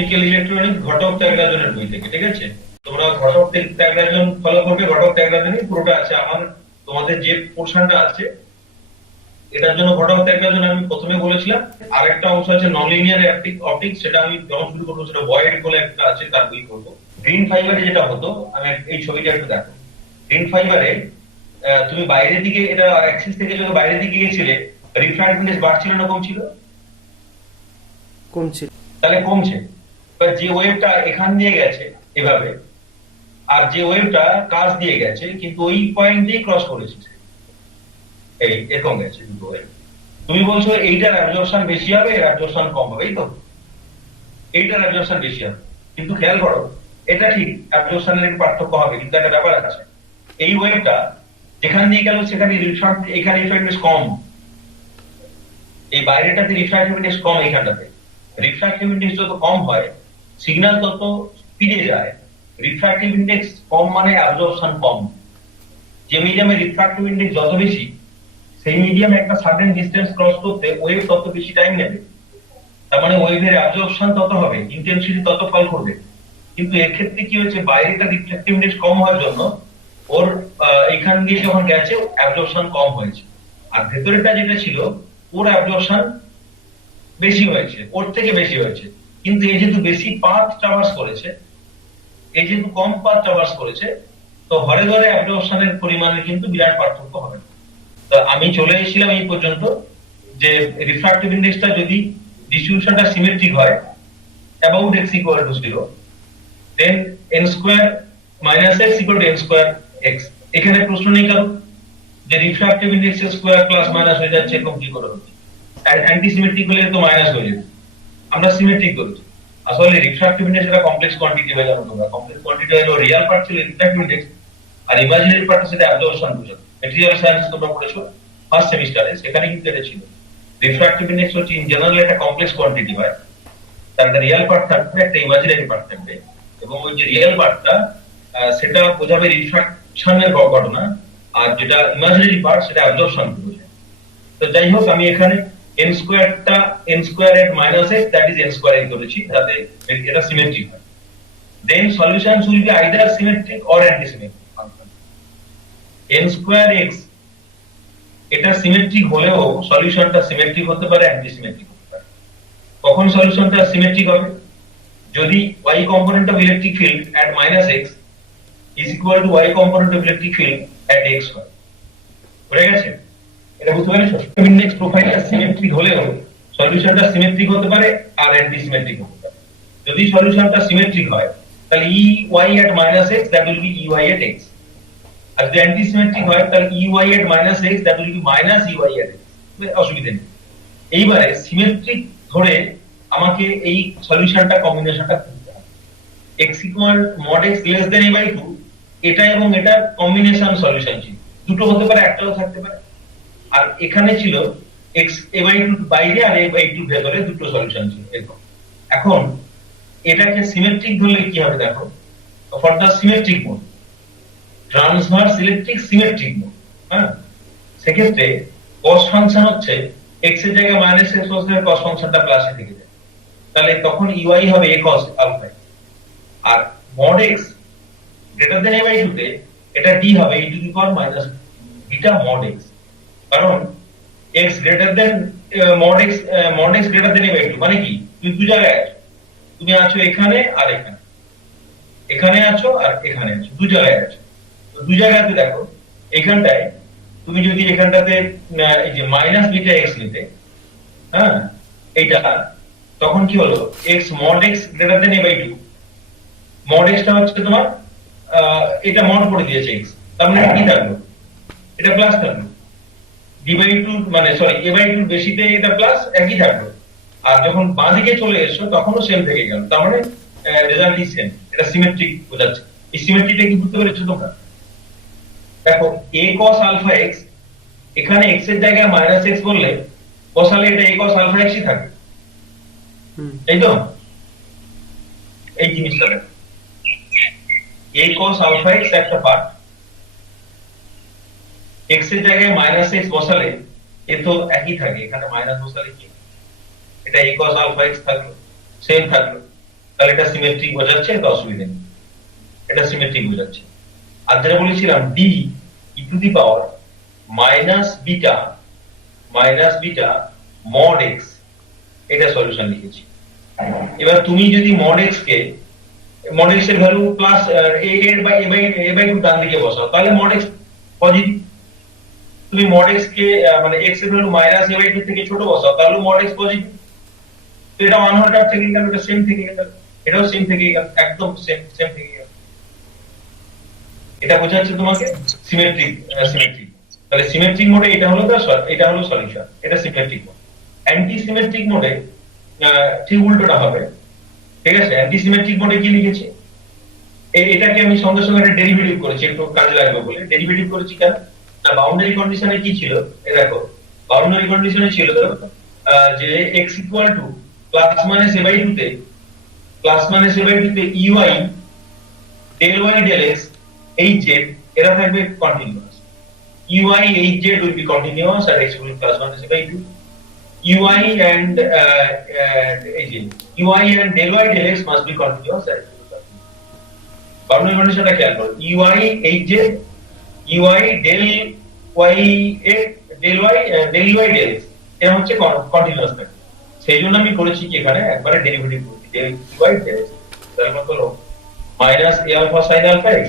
Optical electronics ঘটক ত্যাগরাজনের বই থেকে, ঠিক আছে? তোমরা ঘটক ত্যাগরাজন ফলো করবে, ঘটক ত্যাগরাজনই পুরোটা আছে। আমার তোমাদের যে পোর্শনটা আছে এটার জন্য ঘটক ত্যাগরাজন আমি প্রথমে বলেছিলাম। আর একটা অংশ আছে নন লিনিয়ার অপটিক্স, সেটা আমি যখন শুরু করবো সেটা বয়েড বলে একটা আছে, তার বই করবো। গ্রিন ফাইবারে যেটা হতো, আমি এই ছবিটা একটু দেখো। গ্রিন ফাইবারে তুমি বাইরের দিকে, এটা অ্যাক্সিস থেকে যখন বাইরের দিকে গেছিলে, রিফ্র্যাক্ট ইন্ডেক্স বাড়ছিল না কমছিল? কমছিল। তাহলে কমছে। এবার যে ওয়েভটা এখান দিয়ে গেছে এভাবে, আর যে ওয়েভটা কাজ দিয়ে গেছে কিন্তু ওই পয়েন্ট দিয়ে ক্রস করেছে, এই এরকম গেছে দুটো ওয়েভ। তুমি বলছো এইটার অ্যাবজর্পশন বেশি হবে, এর অ্যাবজর্পশন কম হবে, এই তো? এইটার অ্যাবজর্পশন বেশি হবে, কিন্তু খেয়াল করো এটা ঠিক অ্যাবজর্পশনের একটু পার্থক্য হবে, কিন্তু একটা ব্যাপার আছে। এই ওয়েভটা যেখান দিয়ে গেল সেখানে রিফ্রাক্ট, এখানে রিফ্রাক্টিভ কম, এই বাইরেটাতে রিফ্রাক্টিভ ইন্ডেক্স কম, এইখানটাতে রিফ্রাক্টিভ ইন্ডেক্স যত কম হয় সিগন্যাল তত স্পিডে যায়। রিফ্রাক্টিভ ইন্ডেক্স কম মানে অ্যাবজর্পশন কম। যে মিডিয়ামে রিফ্রাক্টিভ ইন্ডেক্স যত বেশি, সেই মিডিয়ামে একটা সার্টেন ডিসটেন্স ক্রস করতে ওয়েভ তত বেশি টাইম নেবে। তার মানে ওয়েভের অ্যাবজর্পশন তত হবে, ইন্টেন্সিটি তত ফল করবে। কিন্তু এর ক্ষেত্রে কি হয়েছে, বাইরেটা রিফ্রাক্টিভ ইন্ডেক্স কম হওয়ার জন্য ওর এখান দিয়ে যখন গেছে অ্যাবজর্পশন কম হয়েছে, আর ভেতরেটা যেটা ছিল ওর অ্যাবজর্পশন বেশি হয়েছে, ওর থেকে বেশি হয়েছে। কিন্তু এই যেহেতু বেশি পাথ ট্রাভার্স করেছে, এই যেহেতু কম পাথ ট্রাভার্স করেছে, তো হরে ধরে অ্যাবজর্পশনের পরিমাণে কিন্তু বিরাট পার্থক্য হবে না। তো আমি চলে এসেছিলাম এই পর্যন্ত যে রিফ্রাক্টিভ ইন্ডেক্সটা যদি ডিস্ট্রিবিউশনটা সিমেট্রিক হয়, about x equal to 0, then n square minus x equal to n square x। এখানে প্রশ্ন নেই কারণ যে refractive index square plus minus হয়ে যাচ্ছে, এরকম কি করে হচ্ছে? অ্যান্টি সিমেট্রিক হলে তো মাইনাস হয়ে যাবে, আমরা সিমেট্রিক করেছি। আসলে রিফ্রাক্টিভ ইন্ডেক্স এটা কমপ্লেক্স কোয়ান্টিটি হয়ে যাবে। তোমরা কমপ্লেক্স কোয়ান্টিটি হলো রিয়াল পার্ট ছিল রিফ্রাক্টিভ ইন্ডেক্স, আর ইমাজিনারি পার্ট সেটা অ্যাবজর্পশন বোঝাবে। ম্যাটেরিয়াল সায়েন্স তোমরা পড়েছো ফার্স্ট সেমিস্টারে, সেখানে কিন্তু এটা ছিল। রিফ্রাক্টিভ ইন্ডেক্স হচ্ছে ইন জেনারেল একটা কমপ্লেক্স কোয়ান্টিটি হয়, তার একটা রিয়াল পার্ট থাকবে, একটা ইমাজিনারি পার্ট থাকবে, এবং ওই যে রিয়াল পার্টটা সেটা বোঝাবে রিফ্রাকশনের ঘটনা, আর যেটা ইমাজিনারি পার্ট সেটা অ্যাবজর্পশন বোঝাবে। তো যাই হোক, আমি এখানে n স্কয়ারটা n স্কয়ার এর minus x that is n square করেছি যাতে এটা সিমেট্রিক হয়। Then solutions will be either symmetric or antisymmetric. n square x এটা সিমেট্রিক হলেও সলিউশনটা সিমেট্রিক হতে পারে, অ্যান্টিসিমেট্রিক হতে পারে। কখন সলিউশনটা সিমেট্রিক হবে? যদি y component of electric field at -x is equal to y component of electric field at x হয়। বুঝে গেছে? এটা বুঝতে পেরেছো? ইন্ডেক্স প্রোফাইলটা সিমেট্রিক হলেও সলিউশনটা সিমেট্রিক হতে পারে আর অ্যান্টিসিমেট্রিক হতে পারে। যদি সলিউশনটা সিমেট্রিক হয় তাহলে ey at -x that will be ey at x, আর যদি অ্যান্টিসিমেট্রিক হয় তাহলে ey at -x that will be -ey at x। অসুবিধা নেই। এইবারে সিমেট্রিক ধরে আমাকে এই সলিউশনটা কম্বিনেশনটা করতে হবে। x equal mod x less than a/2, এটা এবং এটা কম্বিনেশন সলিউশন ছিল। দুটো হতে পারে, একটাও থাকতে পারে। আর এখানে ছিল x a/2 বাইরে আর a/2 ভেতরে, দুটো সলিউশন ছিল এরকম। এখন এটাকে সিমেট্রিক ধরলে কি হবে দেখো, for the symmetric mode, transverse electric symmetric mode, হ্যাঁ, সেক্ষেত্রে cos ফাংশন হচ্ছে x এর জায়গায় -x বসলে cos ফাংশনটা প্লাসে থেকে যায়, তাহলে তখন ey হবে a cos আলফা। আর mod x greater than a/2 তে এটা d হবে e to the power minus beta mod x, কারণ x greater than mod x greater than a/2 মানে কি, তুমি দু জায়গায় আছো, তুমি আছো এখানে আর এখানে, এখানে আছো আর এখানে আছো, দু জায়গায় আছো। তো দু জায়গাতে দেখো, এখানটায় তুমি যদি এখানটাতে এই যে মাইনাস বিটা x নিতে, হ্যাঁ, এইটা, তখন কি হলো, x mod x greater than a/2, mod x টা হচ্ছে তোমার এটা মড করে দিয়েছে x, তার মানে কি থাকলো, এটা প্লাস থাকলো। d/2 মানে সরি a/2 বেশিতে এটা প্লাস একই থাকলো, আর যখন বাঁদিকে চলে এসছো তখনও সেম থেকে গেল, তার মানে রেজাল্ট ইজ সেম। এটা সিমেট্রিক বোঝাচ্ছে। এই সিমেট্রিটা কি বুঝতে পেরেছো তোমরা? দেখো a cos আলফা x, এখানে x এর জায়গায় -x বললে বসালে এটা a cos আলফা x ই থাকবে, তাই তো? এই জিনিসটা দেখো, a cos আলফা x একটা পার্ট, x এর জায়গায় -x বসালে এ তো একই থাকে, এখানে মাইনাস বসালে কি, এটা a cos আলফা x থাকলো, সেম থাকলো, তাহলে এটা সিমেট্রিক বোঝাচ্ছে, এটা অসুবিধা নেই, এটা সিমেট্রিক বোঝাচ্ছে। আর যেটা বলেছিলাম D E to the power minus beta mod X, এটা সলিউশন লিখেছি। এবার তুমি যদি মড এক্স এর ভ্যালু প্লাস এ এর বাই এ বাই টু ডান দিকে বসাও, তাহলে মড এক্স পজিটিভ। তুমি মড এক্স কে মানে এক্স এর value minus A by two থেকে ছোট বসাও, তাহলে মড এক্স পজিটিভ। তো এটা 100 থেকে গেল, এটা সেম থেকে গেল, এটাও সেম থেকে গেল, একদম সেম সেম থেকে গেল। এটা বোঝাচ্ছে তোমাকে সিমেট্রিক সিমেট্রিক। তাহলে সিমেট্রিক মোডে এটা হলো এটা হলো সলিউশন, এটা সিমেট্রিক মোড। অ্যান্টি সিমেট্রিক মোডে ঠিক উল্টোটা হবে, ঠিক আছে? অ্যান্টি সিমেট্রিক মোডে কি লিখেছি, এটাকে আমি সঙ্গে সঙ্গে একটা ডেরিভেটিভ করেছি, একটু কাজে লাগবে বলে ডেরিভেটিভ করেছি। কেন না, বাউন্ডারি কন্ডিশনে কি ছিল, এই দেখো বাউন্ডারি কন্ডিশনে ছিল যে x equal to plus minus a by 2 তে UI del Y del X H Z এরা থাকবে continuous. UI H Z will be continuous আর x will plus minus a by 2। UI and UI and del y del x must be continuous as boundary কন্ডিশনটা খেয়াল করো, UI Hj UI del y del y del y del x এটা হচ্ছে continuous থাকে। সেইজন্য আমি করেছি কি এখানে একবারে ডেরিভেটিভ করেছি del y del x। তাহলে কত হলো minus a alpha sin alpha x,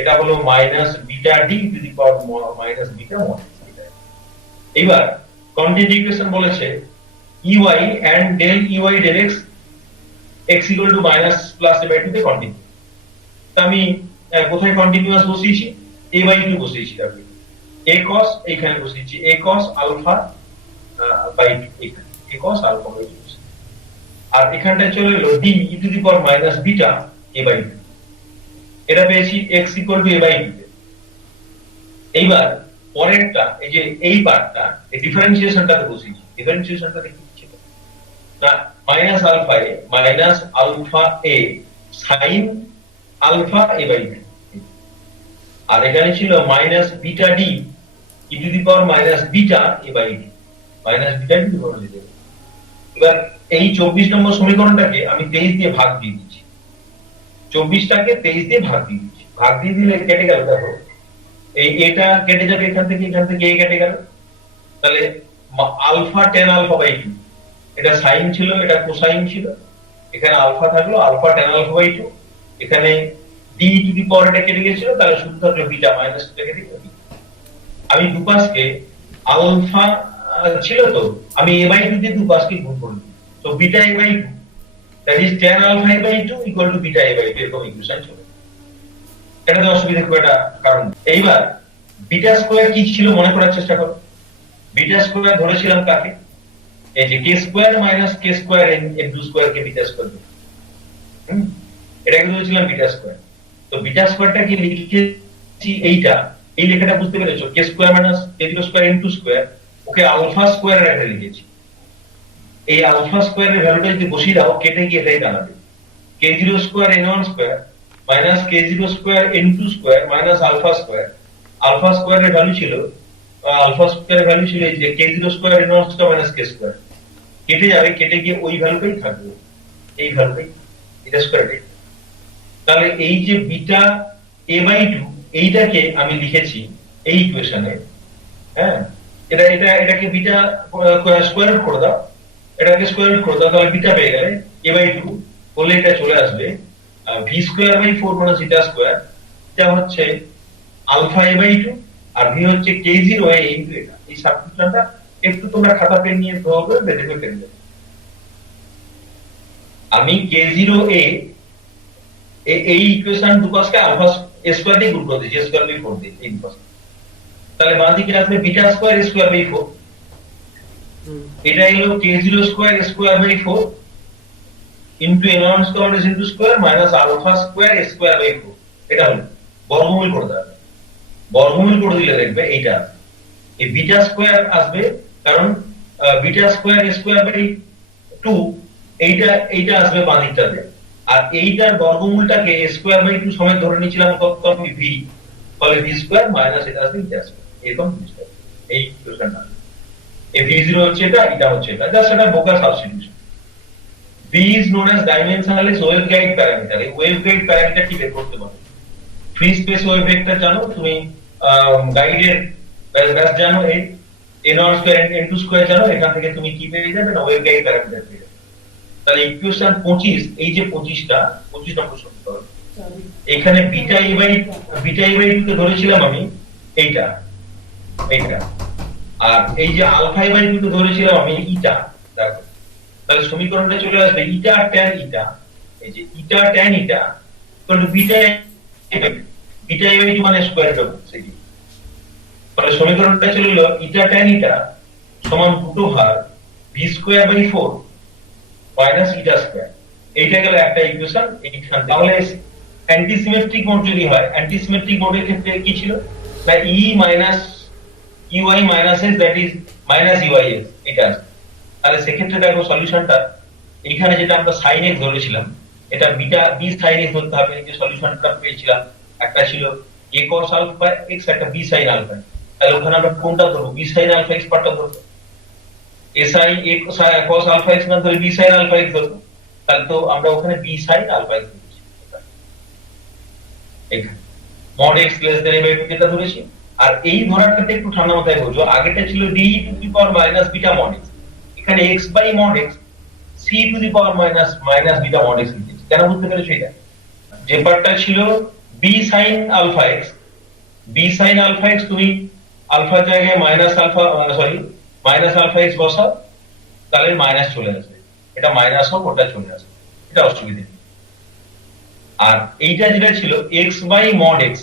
এটা হলো minus beta d to the power minus beta mod. এবার কন্টিনিউয়াস ইকুয়েশন বলেছে EY and del EY del x equal to minus plus a by 2 তে continue. তা আমি কোথায় কন্টিনিউয়াস বসিয়েছি, a by 2 বসিয়েছি, তারপরে a cos এখানে বসিয়েছি a cos আলফা বাই 2 এখানে a cos আলফা বাই 2, আর এখানটায় চলে এলো d e to the power minus beta a by 2, এটা পেয়েছি x equal to a by 2 তে। এইবার পরেরটা এই যে এই পার্টটা এই ডিফারেন্সিয়েশনটাতে বসিয়েছি, ডিফারেন্সিয়েশনটাতে কি ছিল না minus alpha a sin alpha A by b, আর এখানে ছিল minus beta d E to the power minus beta a by d, minus beta d বলে দিতে। এবার এই 24 নম্বর সমীকরণটাকে আমি 23 দিয়ে ভাগ দিয়ে দিচ্ছি, 24টাকে 23 দিয়ে ভাগ দিয়ে দিচ্ছি, ভাগ দিয়ে দিলে কেটে গেল, দেখো এই এটা কেটে যাবে, এখান থেকে এ কেটে গেল, তাহলে আলফা tan আলফা বাই 2, এটা সাইন ছিল এটা কোসাইন ছিল, এখানে আলফা থাকলো আলফা tan আলফা বাই 2, এখানে d টু দি পাওয়ার এটা কেটে গিয়েছিল, তাহলে শুধু থাকলো বিটা মাইনাস কেটে দিই। আমি দুপাশকে আলফা ছিল তো আমি a বাই 2 দিয়ে দুপাশকে গুণ করে দিই, তো beta a by 2 that is tan alpha a by 2 equal to beta a by 2, এরকম ইকুয়েশন চলে। এটা তো অসুবিধা খুব একটা কারণ। এইবার বিটা স্কয়ার কি ছিল মনে করার চেষ্টা করো। বিটা স্কয়ার ধরেছিলাম কাকে, এই যে k square minus k square n two square k beta square, এটাকে ধরেছিলাম বিটা স্কয়ার। তো বিটা স্কয়ারটা কি লিখেছি এইটা, এই লেখাটা বুঝতে পেরেছো, k square minus k zero square n two square, okay alpha square এর একটা লিখেছি। এই আলফা স্কয়ারের ভ্যালুটা যদি বসিয়ে দাও কেটে গিয়ে এটাই দাঁড়াবে k zero square n one square minus k zero square n two square minus alpha square. Alpha স্কয়ারের ভ্যালু ছিল এই যে k zero square n one square minus k square, কেটে যাবে, কেটে গিয়ে ওই ভ্যালুটাই থাকবে, এই ভ্যালুটাই, এটা স্কয়ারটাই। তাহলে এই যে বিটা a বাই 2 এইটাকে আমি লিখেছি এই ইকুয়েশনে, হ্যাঁ এটাকে বিটা স্কয়ার রুট করে দাও, এটাকে স্কয়ার রুট করে দাও, তাহলে বিটা পেয়ে গেলে a বাই 2 বললে এটা চলে আসবে v square by 4 minus eta square, এটা হচ্ছে আলফা a বাই 2 আর v হচ্ছে k0 a ইনটু এটা। এই সাবস্টিটিউশনটা একটু তোমরা খাতা পেন নিয়ে ধরবে, দেখবে পেয়ে যাবে। আমি k0 a এই ইকুয়েশন দুপাশকে আলফা স্কয়ার দিয়ে গুণ করে দিয়েছি, স্কয়ার বাই 4 দিয়ে এই দুপাশে, তাহলে বাঁ দিকে আসবে বিটা স্কয়ার স্কয়ার বাই 4, এটা হলো k0 square square by 4 into n1 square into square minus alpha square square by 4, এটা হলো বর্গমূল করে দাও। বর্গমূল করে দিলে দেখবে এইটা এই বিটা স্কয়ার আসবে, কারণ বিটা স্কয়ার স্কয়ার বাই 2 এইটা আসবে বাঁ দিকটাতে, আর এইটার বর্গমূলটাকে স্কয়ার বাই 2 সমেত ধরে নিয়েছিলাম কত, আমি v, ফলে v স্কয়ার মাইনাস এটা আসবে বিটা স্কয়ার, এরকম এই ইকুয়েশনটা এই v0 হচ্ছে এটা হচ্ছে এটা, জাস্ট এটা বোকার substitution. B is known as dimensionless waveguide parameter। এই waveguide প্যারামিটারটি বের করতে পারো। ফ্রি স্পেস ওয়েভেক্টর জানো তুমি, গাইডের ব্যাস জানো, এই n1 স্কয়ার n2 স্কয়ার জানো, এখান থেকে তুমি কি পেয়ে যাবে না ওয়েভগাইড প্যারামিটার পেয়ে যাবে। তাহলে ইকুয়েশন 25, এই যে 25 নম্বর সমীকরণ, এখানে বিটা e বাই 2 কে ধরেছিলাম আমি এইটা, আর এই যে আলফা e বাই 2 কে ধরেছিলাম আমি ইটা। দেখো তাহলে সমীকরণটা চলে আসবে ইটা tan ইটা, এই যে eta tan eta equal to beta e by 2 মানে স্কয়ার রুট অফ সেটি। তাহলে সমীকরণটা চলে এলো ইটা tan ইটা সমান 2/v²/4 মাইনাস ইটা স্কয়ার। এইটা গেল একটা ইকুয়েশন এইখান। তাহলে অ্যান্টিসিমেট্রিক মোড যদি হয়, অ্যান্টিসিমেট্রিক মোডের ক্ষেত্রে কি ছিল না e minus ey minus s that is minus eys, এটা আছে। তাহলে সেক্ষেত্রে দেখো সলিউশনটা এইখানে যেটা আমরা sin x ধরেছিলাম, এটা বিটা b sin x ধরতে হবে। যে সলিউশনটা পেয়েছিলাম একটা ছিল a cos alpha x, একটা b sin alpha। তাহলে ওখানে আমরা কোনটা ধরবো, b sin alpha x পার্টটা ধরবো। a sin a cos alpha x না ধরে b sin alpha x ধরবো। তাহলে তো আমরা ওখানে b sin alpha x ধরেছি, এখানে mod x less than a by 2 যেটা ধরেছি। আর এই ধরার ক্ষেত্রে একটু ঠান্ডা মাথায় বোঝো, আগেটা ছিল d to the power minus beta mod x, এখানে x by mod x c to the power minus beta mod x লিখেছি। কেন বুঝতে পেরেছো? এটা যে পার্টটা ছিল b sin alpha x, b sin alpha x তুমি আলফা জায়গায় মাইনাস আলফা x বসাও, তাহলে মাইনাস চলে আসবে, এটা মাইনাস হোক ওটা চলে আসবে, এটা অসুবিধা নেই। আর এইটা যেটা ছিল x by mod x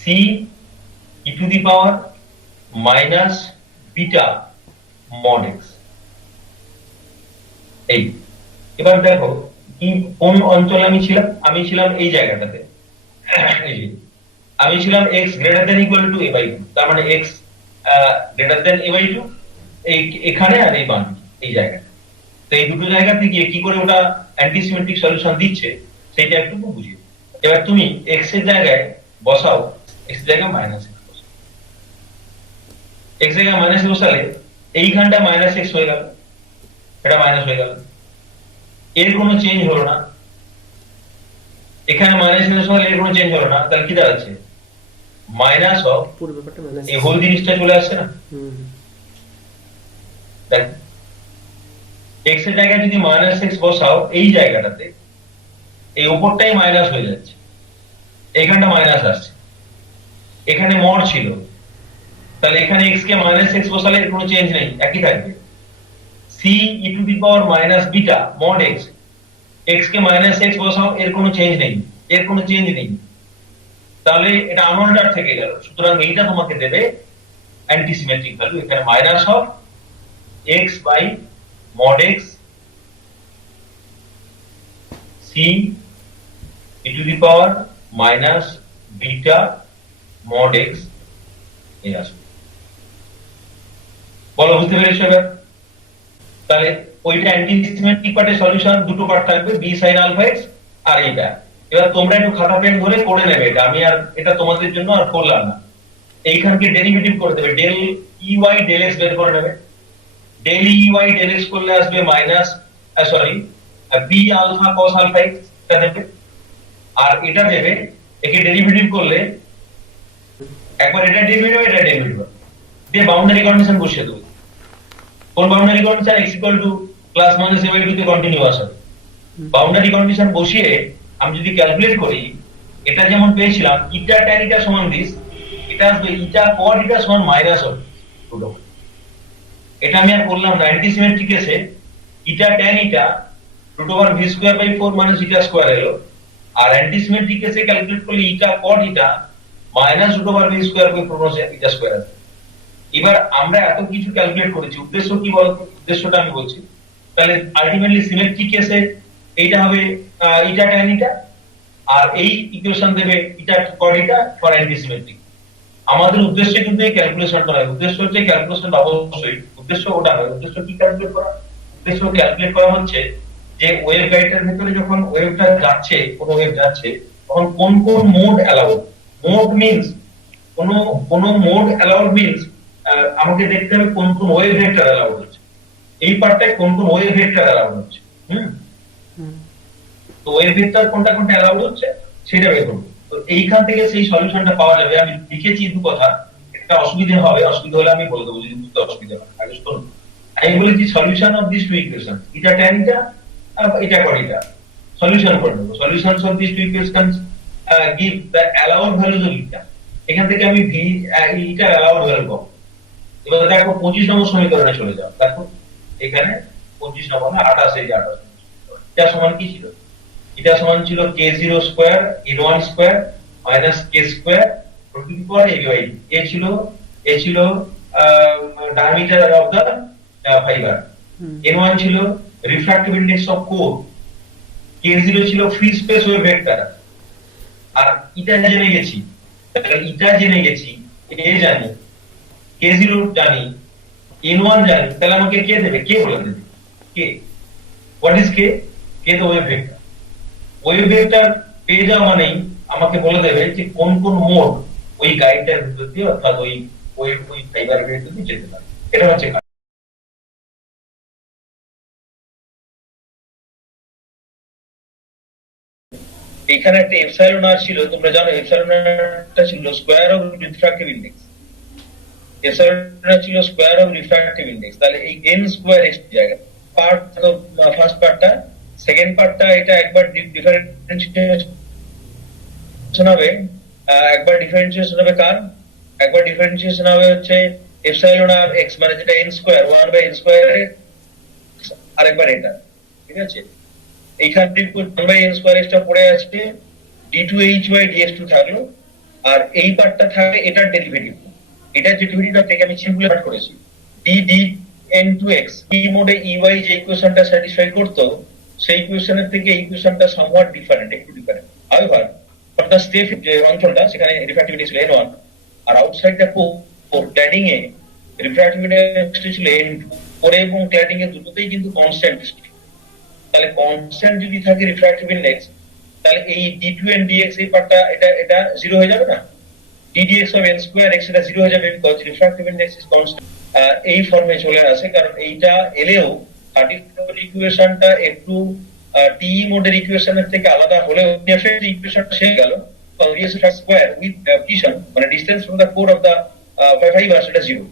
c e to the power minus beta mod x। এই এবার দেখো কি কোন অঞ্চলে আমি ছিলাম এই জায়গাটাতে, এই যে আমি ছিলাম x greater than equal to a by 2, তার মানে x greater than a by 2 এখানে, আর এই বাম এই জায়গাটা। তো এই দুটো জায়গাতে গিয়ে কি করে ওটা অ্যান্টিসিমেট্রিক সলিউশন দিচ্ছে সেটা একটু বুঝিয়ে। এবার তুমি x এর জায়গায় বসাও, x এর জায়গায় মাইনাস x জায়গায় মাইনাস বসালে এইখানটা মাইনাস x হয়ে গেল, এটা মাইনাস হয়ে গেল, এর কোনো চেঞ্জ হলো না। এখানে মাইনাস হলে এর কোনো চেঞ্জ হলো না, তাহলে কি দাঁড়াচ্ছে মাইনাস অফ পুরো ব্যাপারটা মাইনাস, এই হোল জিনিসটা চলে আসছে না। দেখ x এর জায়গায় যদি মাইনাস x বসাও এই জায়গাটাতে, এই উপরটাই মাইনাস হয়ে যাচ্ছে, এখানটা মাইনাস আসছে, এখানে মড ছিল, তাহলে এখানে x কে মাইনাস x বসালে এর কোনো চেঞ্জ নেই, একই থাকবে। c e to the power minus beta mod x, x K minus x বসাও এর কোনো চেঞ্জ নেই, তাহলে এটা আনঅর্ডার থেকে গেল। সুতরাং এইটা তোমাকে দেবে অ্যান্টিসিমেট্রিক ভ্যালু, এখানে minus of x by mod x c e to the power minus beta mod x এই আসবে। বলো বুঝতে পেরেছো এবার? তাহলে ওইটা অ্যান্টিসিমেট্রিক পার্টের সলিউশন দুটো পার্ট থাকবে, b sin alpha x আর এইটা। এবার তোমরা একটু খাতা পেন ধরে করে নেবে, এটা আমি আর এটা তোমাদের জন্য আর করলাম না। এইখানকে ডেরিভেটিভ করে দেবে, ডেল ey ডেল x বের করে নেবে। ডেল ey ডেল x করলে আসবে minus b alpha cos alpha x, এটা দেবে। আর এটা দেবে, একে ডেরিভেটিভ করলে একবার এটা ডেরিভেটিভ দিয়ে বাউন্ডারি কন্ডিশন বসিয়ে দেবে। কোন boundary condition? x equal to plus minus a by 2 তে কন্টিনিউয়াস হবে। বাউন্ডারি কন্ডিশন বসিয়ে আমি যদি ক্যালকুলেট করি, এটা যেমন পেয়েছিলাম ইটা tan ইটা সমান দিস, এটা আসবে ইটা cos ইটা সমান মাইনাস অফ দুটো। এটা আমি আর করলাম না, অ্যান্টিসিমেট্রিক কেসে eta tan eta √v²/4 minus eta square এলো, আর অ্যান্টিসিমেট্রিক কেসে ক্যালকুলেট করলে eta cos eta minus √v²/4 minus eta square আসবে। এবার আমরা এত কিছু ক্যালকুলেট করেছি, উদ্দেশ্য কি বলতো? উদ্দেশ্যটা আমি বলছি। তাহলে আলটিমেটলি সিমেট্রিক কেসে এইটা হবে ইটা tan ইটা, আর এই ইকুয়েশন দেবে ইটা cos ইটা ফর অ্যান্টিসিমেট্রিক। আমাদের উদ্দেশ্য কিন্তু এই ক্যালকুলেশনটা নয়, উদ্দেশ্য হচ্ছে ক্যালকুলেশনটা অবশ্যই, উদ্দেশ্য ওটা নয়। উদ্দেশ্য কি ক্যালকুলেট করা? উদ্দেশ্য ক্যালকুলেট করা হচ্ছে যে ওয়েভ গাইডের ভিতরে যখন ওয়েভটা যাচ্ছে, কোন ওয়েভ যাচ্ছে, তখন কোন কোন মোড অ্যালাউড। মোড মিন্স কোন মোড অ্যালাউড মিন্স আমাকে দেখতে হবে কোন কোন ওয়েভ ভেক্টর অ্যালাউড হচ্ছে, এই পার্টটায় কোন কোন ওয়েভ ভেক্টর অ্যালাউড হচ্ছে। হুম, তো ওয়েভ ভেক্টর কোনটা কোনটা অ্যালাউড হচ্ছে সেটা বের করবো। তো এইখান থেকে সেই সলিউশনটা পাওয়া যাবে। আমি লিখেছি দু কথা, একটা অসুবিধা হবে, অসুবিধা হলে আমি বলে দেবো যদি বুঝতে অসুবিধা হয়। আগে শুনুন, আমি বলেছি solution of this two equation, এটা tan এটা, এটা cot এটা, সলিউশন করে নেবো। Solutions of this two equations give the allowed values of eta. এখান থেকে আমি ভি ইটার অ্যালাউড ভ্যালু পাবো। এবার দেখো 25 নম্বর সমীকরণে চলে যাও। দেখো এখানে 25 নম্বর না 28, এই যে 28, এটা সমান কি ছিল? এটা সমান ছিল k0 square n1 square minus k square to the power a by b। A ছিল diameter of the fibre, n1 ছিল refractive index of core, k0 ছিল ফ্রি স্পেস ওয়েভ ভেক্টর। আর এটা জেনে গেছি, এটা জেনে গেছি, এ জানি, k0 জানি, n1 জানি, তাহলে আমাকে কে দেবে? কে বলে দেবে? কে, হোয়াট ইজ কে? কে তো ওয়েভ ভেক্টর। ওয়েভ ভেক্টর পেয়ে যাওয়া মানেই আমাকে বলে দেবে যে কোন কোন মোড ওই গাইডটার ভিতর দিয়ে, অর্থাৎ ওই ফাইবারের ভিতর দিয়ে যেতে পারে। এটা হচ্ছে কাজ। এখানে একটা এপসাইলন আর ছিল, তোমরা জানো এপসাইলন আরটা ছিল square of refractive index. Epsilon r ছিল স্কয়ার অফ রিফ্রাক্টিভ ইনডেক্স। তাহলে এই n স্কয়ার x জায়গা পার্ট, তো ফার্স্ট পার্টটা, সেকেন্ড পার্টটা এটা একবার ডিফারেন্সিয়েশন হবে, একবার ডিফারেন্সিয়েশন হবে কার? একবার ডিফারেন্সিয়েশন হবে হচ্ছে এপসাইলন আর x, মানে যেটা n square 1 by n square, আর একবার এটা, ঠিক আছে? এইখান থেকে 1 বাই n স্কয়ার এক্সটা পড়ে আছে, d2h বাই dx2 থাকলো, আর এই পার্টটা থাকে এটার ডেরিভেটিভ। এটার ডেরিভেটিভটা থেকে আমি সিম্পলিফাই করেছি, d n2x এই মোডে ey যে ইকুয়েশনটা স্যাটিসফাই করতো, সেই ইকুয়েশনের থেকে এই ইকুয়েশনটা সামহাট ডিফারেন্ট, একটু different. However for the step যে অঞ্চলটা, সেখানে রিফ্র্যাক্টিভ ইনডেক্স ছিল n1, আর আউটসাইড দা কোর ক্ল্যাডিং এ রিফ্র্যাক্টিভ ইনডেক্স ছিল n2। কোরে এবং ক্ল্যাডিং এ দুটোতেই কিন্তু কনস্ট্যান্ট। তাহলে কনস্ট্যান্ট যদি থাকে রিফ্র্যাক্টিভ ইনডেক্স, তাহলে এই d2 and dx এই পার্টটা এটা 0 হয়ে যাবে না? ddx of n square x এটা 0 হয়ে যাবে, because refractive index is constant. এই ফর্মে চলে আসে, কারণ এইটা এলেও পার্টিকুলার ইকুয়েশনটা একটু টি মোডের ইকুয়েশনের থেকে আলাদা হলেও এফেক্ট ইকুয়েশনটা সে গেল ds স্কয়ার উইথ প্রিসিশন, মানে distance from the core of the fibre, সেটা 0।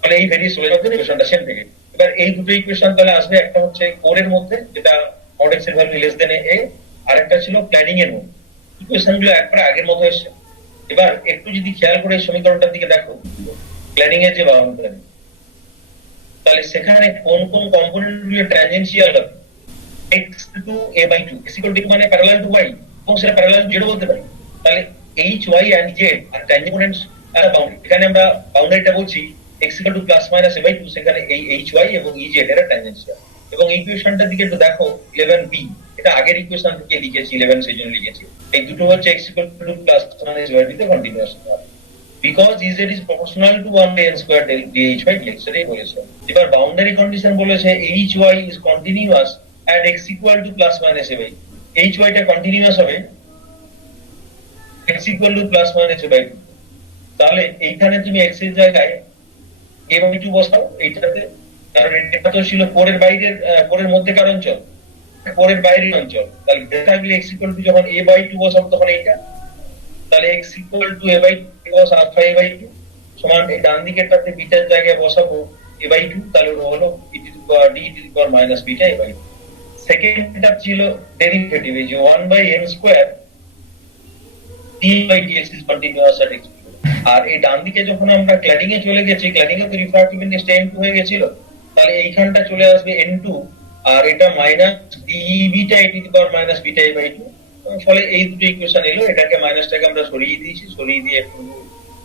তাহলে এই ভেরিয়েস চলে যাবে ইকুয়েশনটা সেম থেকে। এবার এই দুটো ইকুয়েশন তাহলে আসবে, একটা হচ্ছে কোরের মধ্যে যেটা mod x এর ভ্যালু লেস দেন a, আর একটা ছিল ক্ল্যাডিং এর মধ্যে। ইকুয়েশনগুলো একবারে আগের মতো এসেছে। এবার একটু যদি খেয়াল করে এই সমীকরণটার দিকে দেখো, ক্ল্যাডিং এর যে বাউন্ডারি, তাহলে সেখানে কোন কোন কম্পোনেন্ট গুলো ট্যানজেনশিয়াল হবে? x to a by 2 is equal to মানে প্যারালাল টু y, এবং সেটা প্যারালাল z বলতে পারি। তাহলে h y and z আর ট্যানজেন্টস আর বাউন্ডারি, এখানে আমরা বাউন্ডারিটা বলছি x equal to plus minus a by 2, সেখানে এই h y এবং e z এর ট্যানজেনশিয়াল। এবং ইকুয়েশনটার দিকে একটু দেখো 11b, এটা আগের ইকুয়েশন থেকে লিখেছি 11 সেই জন্য লিখেছি। এই দুটো হচ্ছে x equal to plus minus a by 2 তে কন্টিনিউয়াস হবে, because ez is proportional to 1 by n square del dh by dx এটাই বলেছে। এবার বাউন্ডারি কন্ডিশন বলেছে hy is continuous at x equal to plus minus a by, hy টা continuous হবে x equal to plus minus a by 2। তাহলে এইখানে তুমি x এর জায়গায় a by 2 বসাও এইটাতে, কারণ এটা তো ছিল কোরের বাইরের, কোরের মধ্যেকার অঞ্চল, কোরের বাইরের অঞ্চল। তাহলে ডেটা গুলো x equal to যখন a by 2 বসাবো তখন এইটা, তাহলে x equal to a by 2 cos alpha a by 2 সমান এই ডান দিকেরটাতে বিটার জায়গায় বসাবো a by 2, তাহলে হলো e to the power d to the power minus beta a by 2। সেকেন্ডটা ছিল ডেরিভেটিভ, এই যে 1 by n square d by dx is continuous at x। আর এই ডান দিকে যখন আমরা ক্ল্যাডিং এ চলে গেছি, ক্ল্যাডিং এ তো রিফ্র্যাক্টিভ ইনডেক্স n2 হয়ে গেছিল, তাহলে এইখানটা চলে আসবে n2, আর এটা minus d beta a to the power minus beta a by 2। ফলে এই দুটো ইকুয়েশন এলো, এটাকে মাইনাসটাকে আমরা সরিয়ে দিয়েছি, সরিয়ে দিয়ে একটু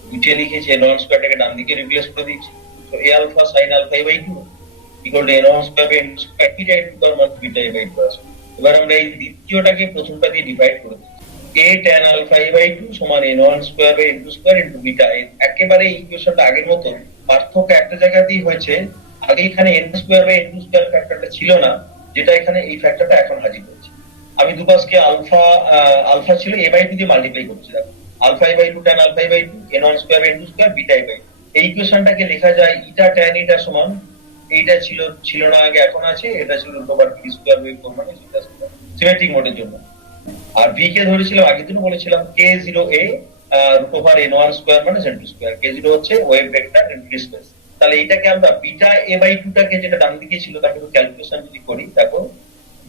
গুছিয়ে লিখেছি, n1 স্কয়ারটাকে ডান দিকে রিপ্লেস করে দিয়েছি। তো a alpha sin alpha a by 2 equal to n1 square by n square beta a to the power minus beta a by 2 আসবে। এবার আমরা এই দ্বিতীয়টাকে প্রথমটা দিয়ে ডিভাইড করে দিই, a tan alpha a by 2 সমান n1 square by n2 square into beta. একেবারে এই ইকুয়েশনটা আগের মতো, পার্থক্য একটা জায়গাতেই হয়েছে, আগে এখানে n square by n2 square ফ্যাক্টরটা ছিল না, যেটা এখানে এই ফ্যাক্টরটা এখন হাজির হয়েছে। আমি দুপাশকে আলফা ছিল a বাই 2 দিয়ে মাল্টিপ্লাই করছি, দেখো alpha a by 2 tan alpha a by 2 n1 square by n2 square beta a by 2। এই ইকুয়েশনটাকে লেখা যায় ইটা ট্যান ইটা সমান, এইটা ছিল না আগে, এখন আছে, এটা ছিল √/v স্কয়ার ওয়েভ মানে সিমেট্রিক মোডের জন্য। আর v কে ধরেছিলাম আগের দিন বলেছিলাম k0a √n1 স্কয়ার মানে z2 স্কয়ার। k0 হচ্ছে wave vector in free space. তাহলে এটাকে আমরা বিটা a/2 টাকে, যেটা ডান দিকে ছিল, তাকে ক্যালকুলেশন যদি করি, দেখো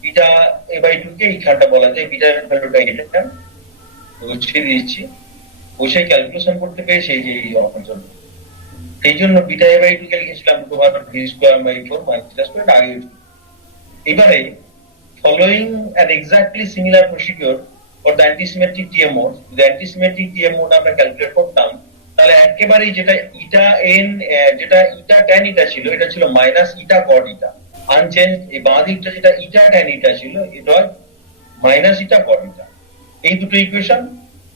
বিটা a/2 কে এইখানটা বলা যায়, বিটার ভ্যালুটা এটা বসিয়ে দিচ্ছি, বসে ক্যালকুলেশন করতে পেরেছি এই যে এই অঞ্চল। এই জন্য বিটা a/2 কে লিখেছিলাম √v square by 4 minus theta square আগে। এবারে following an exactly similar procedure for the antisymmetric TM mode, the antisymmetric TM mode আমরা ক্যালকুলেট করতাম, তাহলে একেবারে যেটা ইটা n, যেটা ইটা ট্যান ইটা ছিল, এটা ছিল মাইনাস ইটা কট ইটা, আনচেঞ্জ। এই বাঁ দিকটা যেটা ইটা ট্যান ইটা ছিল, এটা মাইনাস ইটা কট ইটা। এই দুটো ইকুয়েশন,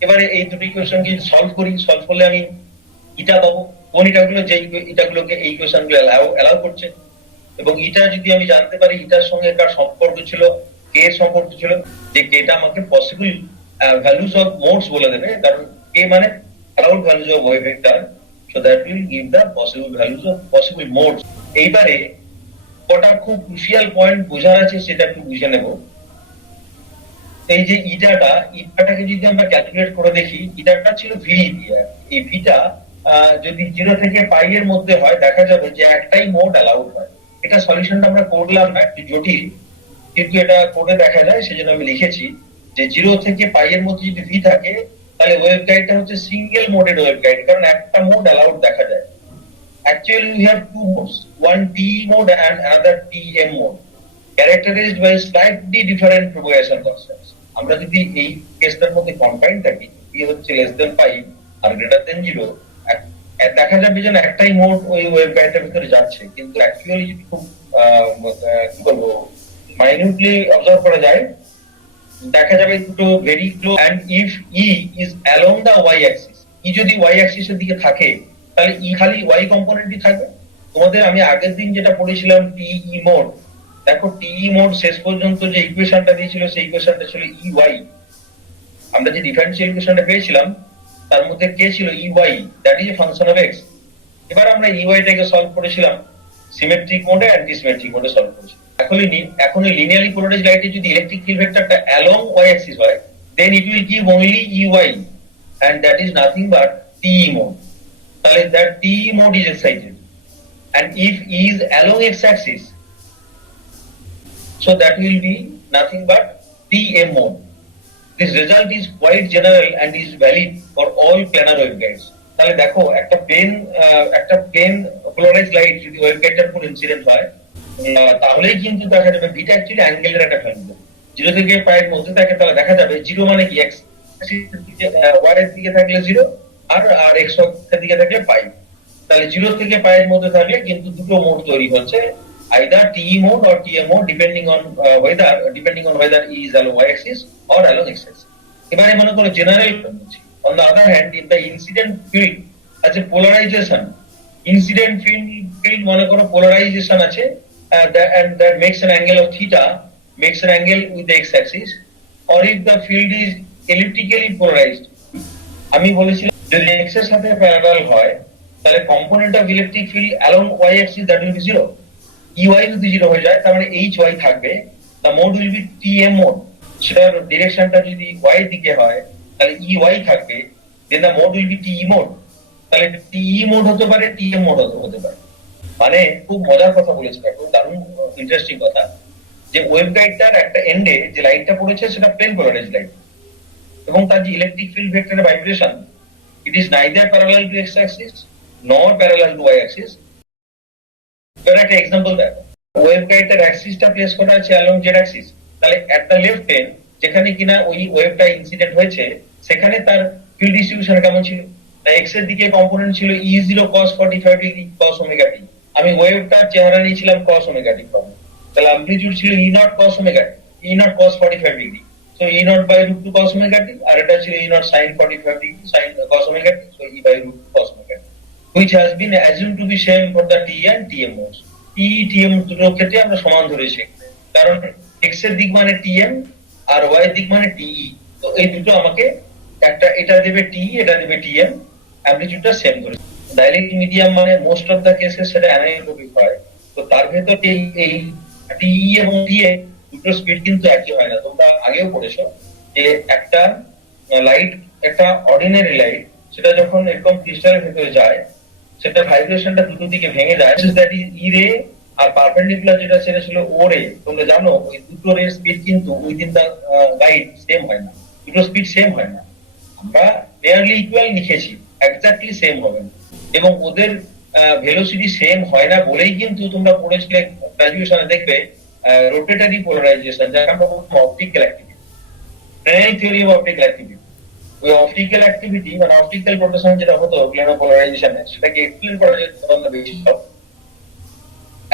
এবারে এই দুটো ইকুয়েশন কি সলভ করি, সলভ করলে আমি ইটা পাবো। কোন ইটাগুলো, যে ইটাগুলোকে এই ইকুয়েশন গুলো অ্যালাউ করছে, এবং এটা যদি আমি জানতে পারি ইটার সঙ্গে কার সম্পর্ক ছিল, কে এর সম্পর্ক ছিল, যে কেটা আমাকে পসিবল ভ্যালুজ অফ মোডস বলে দেবে, কারণ কে মানে allowed values of wave vector, so that will give the possible values of possible modes. এইবারে কটা খুব ক্রুশিয়াল পয়েন্ট বোঝার আছে, সেটা একটু বুঝে নেব। এই যে ইটাটাকে যদি আমরা ক্যালকুলেট করে দেখি, ইটাটা ছিল ভি দিয়ে, এই ভিটা যদি 0 থেকে পাই এর মধ্যে হয়, দেখা যাবে যে একটাই মোড অ্যালাউড হয়। এটা সলিউশনটা আমরা করলাম না, একটু জটিল, কিন্তু এটা কোডে দেখা যায়, সেজন্য আমি লিখেছি যে 0 থেকে পাই এর মধ্যে যদি ভি থাকে, তাহলে ওয়েভ গাইডটা হচ্ছে সিঙ্গেল মোডেড ওয়েভ গাইড, কারণ একটা মোড অ্যালাউড দেখা যায়। Actually, we have two modes, one TE mode and another TM mode, characterized by slightly different propagation constants. আমরা যদি এই কেসটার মধ্যে কম্বাইন থাকি, e হচ্ছে less than 5 আর greater than 0, দেখা যাবে যে একটাই মোড ওই ওয়েভ গাইডের ভিতরে যাচ্ছে, কিন্তু অ্যাকচুয়ালি যদি খুব কি বলবো মাইনিউটলি অবজার্ভ করা যায়, দেখা যাবে দুটো very close. And if E is along the Y axis, E যদি ওয়াই অ্যাক্সিসের দিকে থাকে, তাহলে ই খালি ওয়াই কম্পোনেন্টই থাকবে। তোমাদের আমি আগের দিন যেটা পড়েছিলাম টিই মোড, দেখো টিই মোড শেষ পর্যন্ত যে ইকুয়েশনটা দিয়েছিল, সেই ইকুয়েশনটা ছিল ই ওয়াই। আমরা যে ডিফারেন্সিয়াল ইকুয়েশনটা পেয়েছিলাম, তার মধ্যে কে ছিল E Y, that is a function of X. এবার আমরা ই ওয়াই টাকে সলভ করেছিলাম সিমেট্রিক মোডে, অ্যান্টিসিমেট্রিক মোডে সলভ করেছিলাম। এখন লিনিয়ারলি পোলারাইজড লাইটে যদি ইলেকট্রিক ফিল্ড ভেক্টরটা অ্যালং ওয়াই অ্যাক্সিস হয়, then it will give only E Y, and that is nothing but TE mode. তাহলে that TE mode is excited, and if E is along x-axis, so that will be nothing but TM mode. This result is quite general and is valid for all planar waveguides. তাহলে দেখো একটা plane polarised light যদি ওয়েভগাইডটার উপর incident হয়, তাহলেই কিন্তু দেখা যাবে বিটা অ্যাকচুয়ালি অ্যাঙ্গেলের একটা ভ্যালু। 0 থেকে পাই এর মধ্যে থাকে, তাহলে দেখা যাবে 0 মানে কি x অ্যাক্সিসের দিকে, y এর দিকে থাকলে 0, আর x অক্ষের দিকে থাকলে পাই। তাহলে 0 থেকে পাই এর মধ্যে থাকলে কিন্তু দুটো মোড তৈরি হচ্ছে, either TE mode or TM mode, depending on whether E is along y-axis or along x-axis. এবারে মনে করো জেনারেল বলছি, on the other hand, if the incident field has a polarization, incident field মনে করো polarization আছে, and that makes an angle of theta, makes an angle with the x-axis, or if the field is elliptically polarized, আমি বলেছিলাম যদি x এর সাথে parallel হয়, তাহলে component of electric field along Y axis that will be 0। EY যদি 0 হয়ে যায়, তার মানে HY থাকবে, the mode will be TM mode. সেটার ডিরেকশনটা যদি y দিকে হয়, তাহলে EY থাকবে, then the mode will be TE mode. তাহলে TE মোড হতে পারে, TM মোড হতে পারে। মানে খুব মজার কথা বলেছে, খুব দারুণ ইন্টারেস্টিং কথা, যে ওয়েভগাইডটার একটা এন্ডে যে লাইটটা পড়েছে সেটা প্লেন পোলারাইজড লাইট, এবং তার যে ইলেকট্রিক ফিল্ড ভেক্টরের vibration, it is neither parallel to x axis nor parallel to y axis. এবার একটা एग्जांपल দেখো, ওয়েভগাইডের অ্যাক্সিসটা প্লেস করা আছে অ্যালং z axis, তাহলে এট দ্য লেফট এন্ড যেখানে কিনা ওই ওয়েভটা ইনসিডেন্ট হয়েছে, সেখানে তার ফিল্ড ডিস্ট্রিবিউশন কেমন ছিল? তাই x এর দিকে কম্পোনেন্ট ছিল E0 cos 45 degree cos omega t, আমি ওয়েভটার চেহারা নিয়েছিলাম cos ওমেগা t, তাহলে অ্যামপ্লিটিউড ছিল E0 cos omega t, E0 cos 45 degree, so E0 by √2 cos omega t, আর এটা ছিল E0 sin 45 degree sin cos omega t, so E by √2 cos omega t, which has been assumed to be same for the T and TM modes. T, TM দুটো ক্ষেত্রে আমরা সমান ধরেছি, কারণ x এর দিক মানে TM আর y এর দিক মানে TE, তো এই দুটো আমাকে একটা এটা দেবে TE, এটা দেবে TM, অ্যামপ্লিটিউডটা সেম ধরেছে। ডাইলেক্ট্রিক মিডিয়াম মানে মোস্ট অফ দা কেসে সেটা অ্যানাইসোট্রপিক হয়। তো তার ভেতর এই টিই এবং টিএ দুটো স্পিড কিন্তু একই হয় না। তোমরা আগেও পড়েছো যে একটা লাইট, একটা অর্ডিনারি লাইট, সেটা যখন এরকম ক্রিস্টালের ভেতরে যায়, সেটা ভাইব্রেশনটা দুটো দিকে ভেঙে যায়। দ্যাট ইজ ই রে, আর পারপেন্ডিকুলার যেটা সেটা ছিল ও রে। তোমরা জানো ওই দুটো রে স্পিড কিন্তু উইদিন দা লাইট সেম হয় না, দুটো স্পিড সেম হয় না। আমরা নিয়ারলি ইকুয়াল লিখেছি, এক্স্যাক্টলি সেম হবে না। এবং ওদের ভেলোসিটি সেম হয় না বলেই কিন্তু তোমরা পড়েছিলে গ্রাজুয়েশনে, দেখবে রোটেটরি পোলারাইজেশন, যাকে আমরা বলবো optical activity, training theory of optical activity. ওই অপটিক্যাল অ্যাক্টিভিটি মানে অপটিক্যাল রোটেশন যেটা হতো প্লেনো পোলারাইজেশনে, সেটাকে এক্সপ্লেন করার জন্য বেশি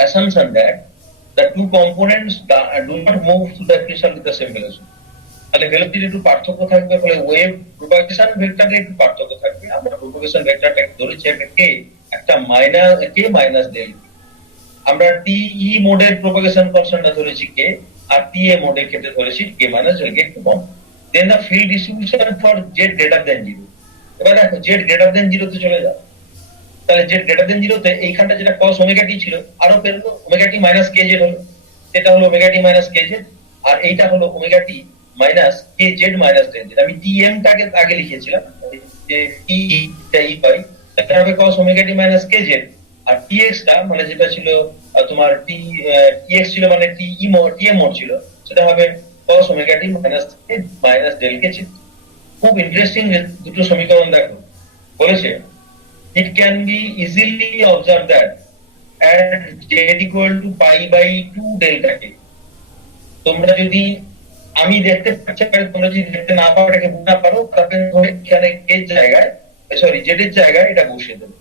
assumption that the two components do not move through the crystal with the same velocity. তাহলে ভেলোসিটি একটু পার্থক্য থাকবে, ফলে ওয়েভ প্রোপাগেশন ভেক্টরে একটু পার্থক্য থাকবে। আমরা প্রোপাগেশন ভেক্টরটা ধরেছি একটা কে, একটা মাইনাস কে মাইনাস ডেল। আমরা টিই মোডের প্রোপাগেশন কনস্ট্যান্টটা ধরেছি কে, আর টিএ মোডের ক্ষেত্রে ধরেছি কে মাইনাস ডেল কে একটু কম। Then the field distribution for Z greater than 0। এবার দেখো জেড গ্রেটার দেন 0 তে চলে যাও, তাহলে জেড গ্রেটার দেন 0 তে এইখানটা যেটা cos ওমেগা টি ছিল আরো পেরলো, ওমেগা টি মাইনাস কে জেড হলো, এটা হলো ওমেগা টি মাইনাস কে জেড, আর এইটা হলো ওমেগা টি মাইনাস কে জেড মাইনাস ডেল জেড। আমি টিএম টাকে আগে লিখেছিলাম যে টি টা ই পাই, এটা হবে cos ওমেগা টি মাইনাস কে জেড। আর টিএক্স টা মানে যেটা ছিল তোমার টিএক্স ছিল মানে টি মোড টিএম মোড ছিল, সেটা হবে cos omega t minus del কে জেড। খুব ইন্টারেস্টিং দুটো সমীকরণ দেখো। বলেছে it can be easily observed that at z equal to pi by 2 delta k, তোমরা যদি আমি দেখতে পাচ্ছি, তোমরা যদি দেখতে না পারো, এটাকে বুঝতে পারো, তাহলে ধরে এখানে কে জায়গায়, সরি জেড এর জায়গায় এটা বসিয়ে দেবে।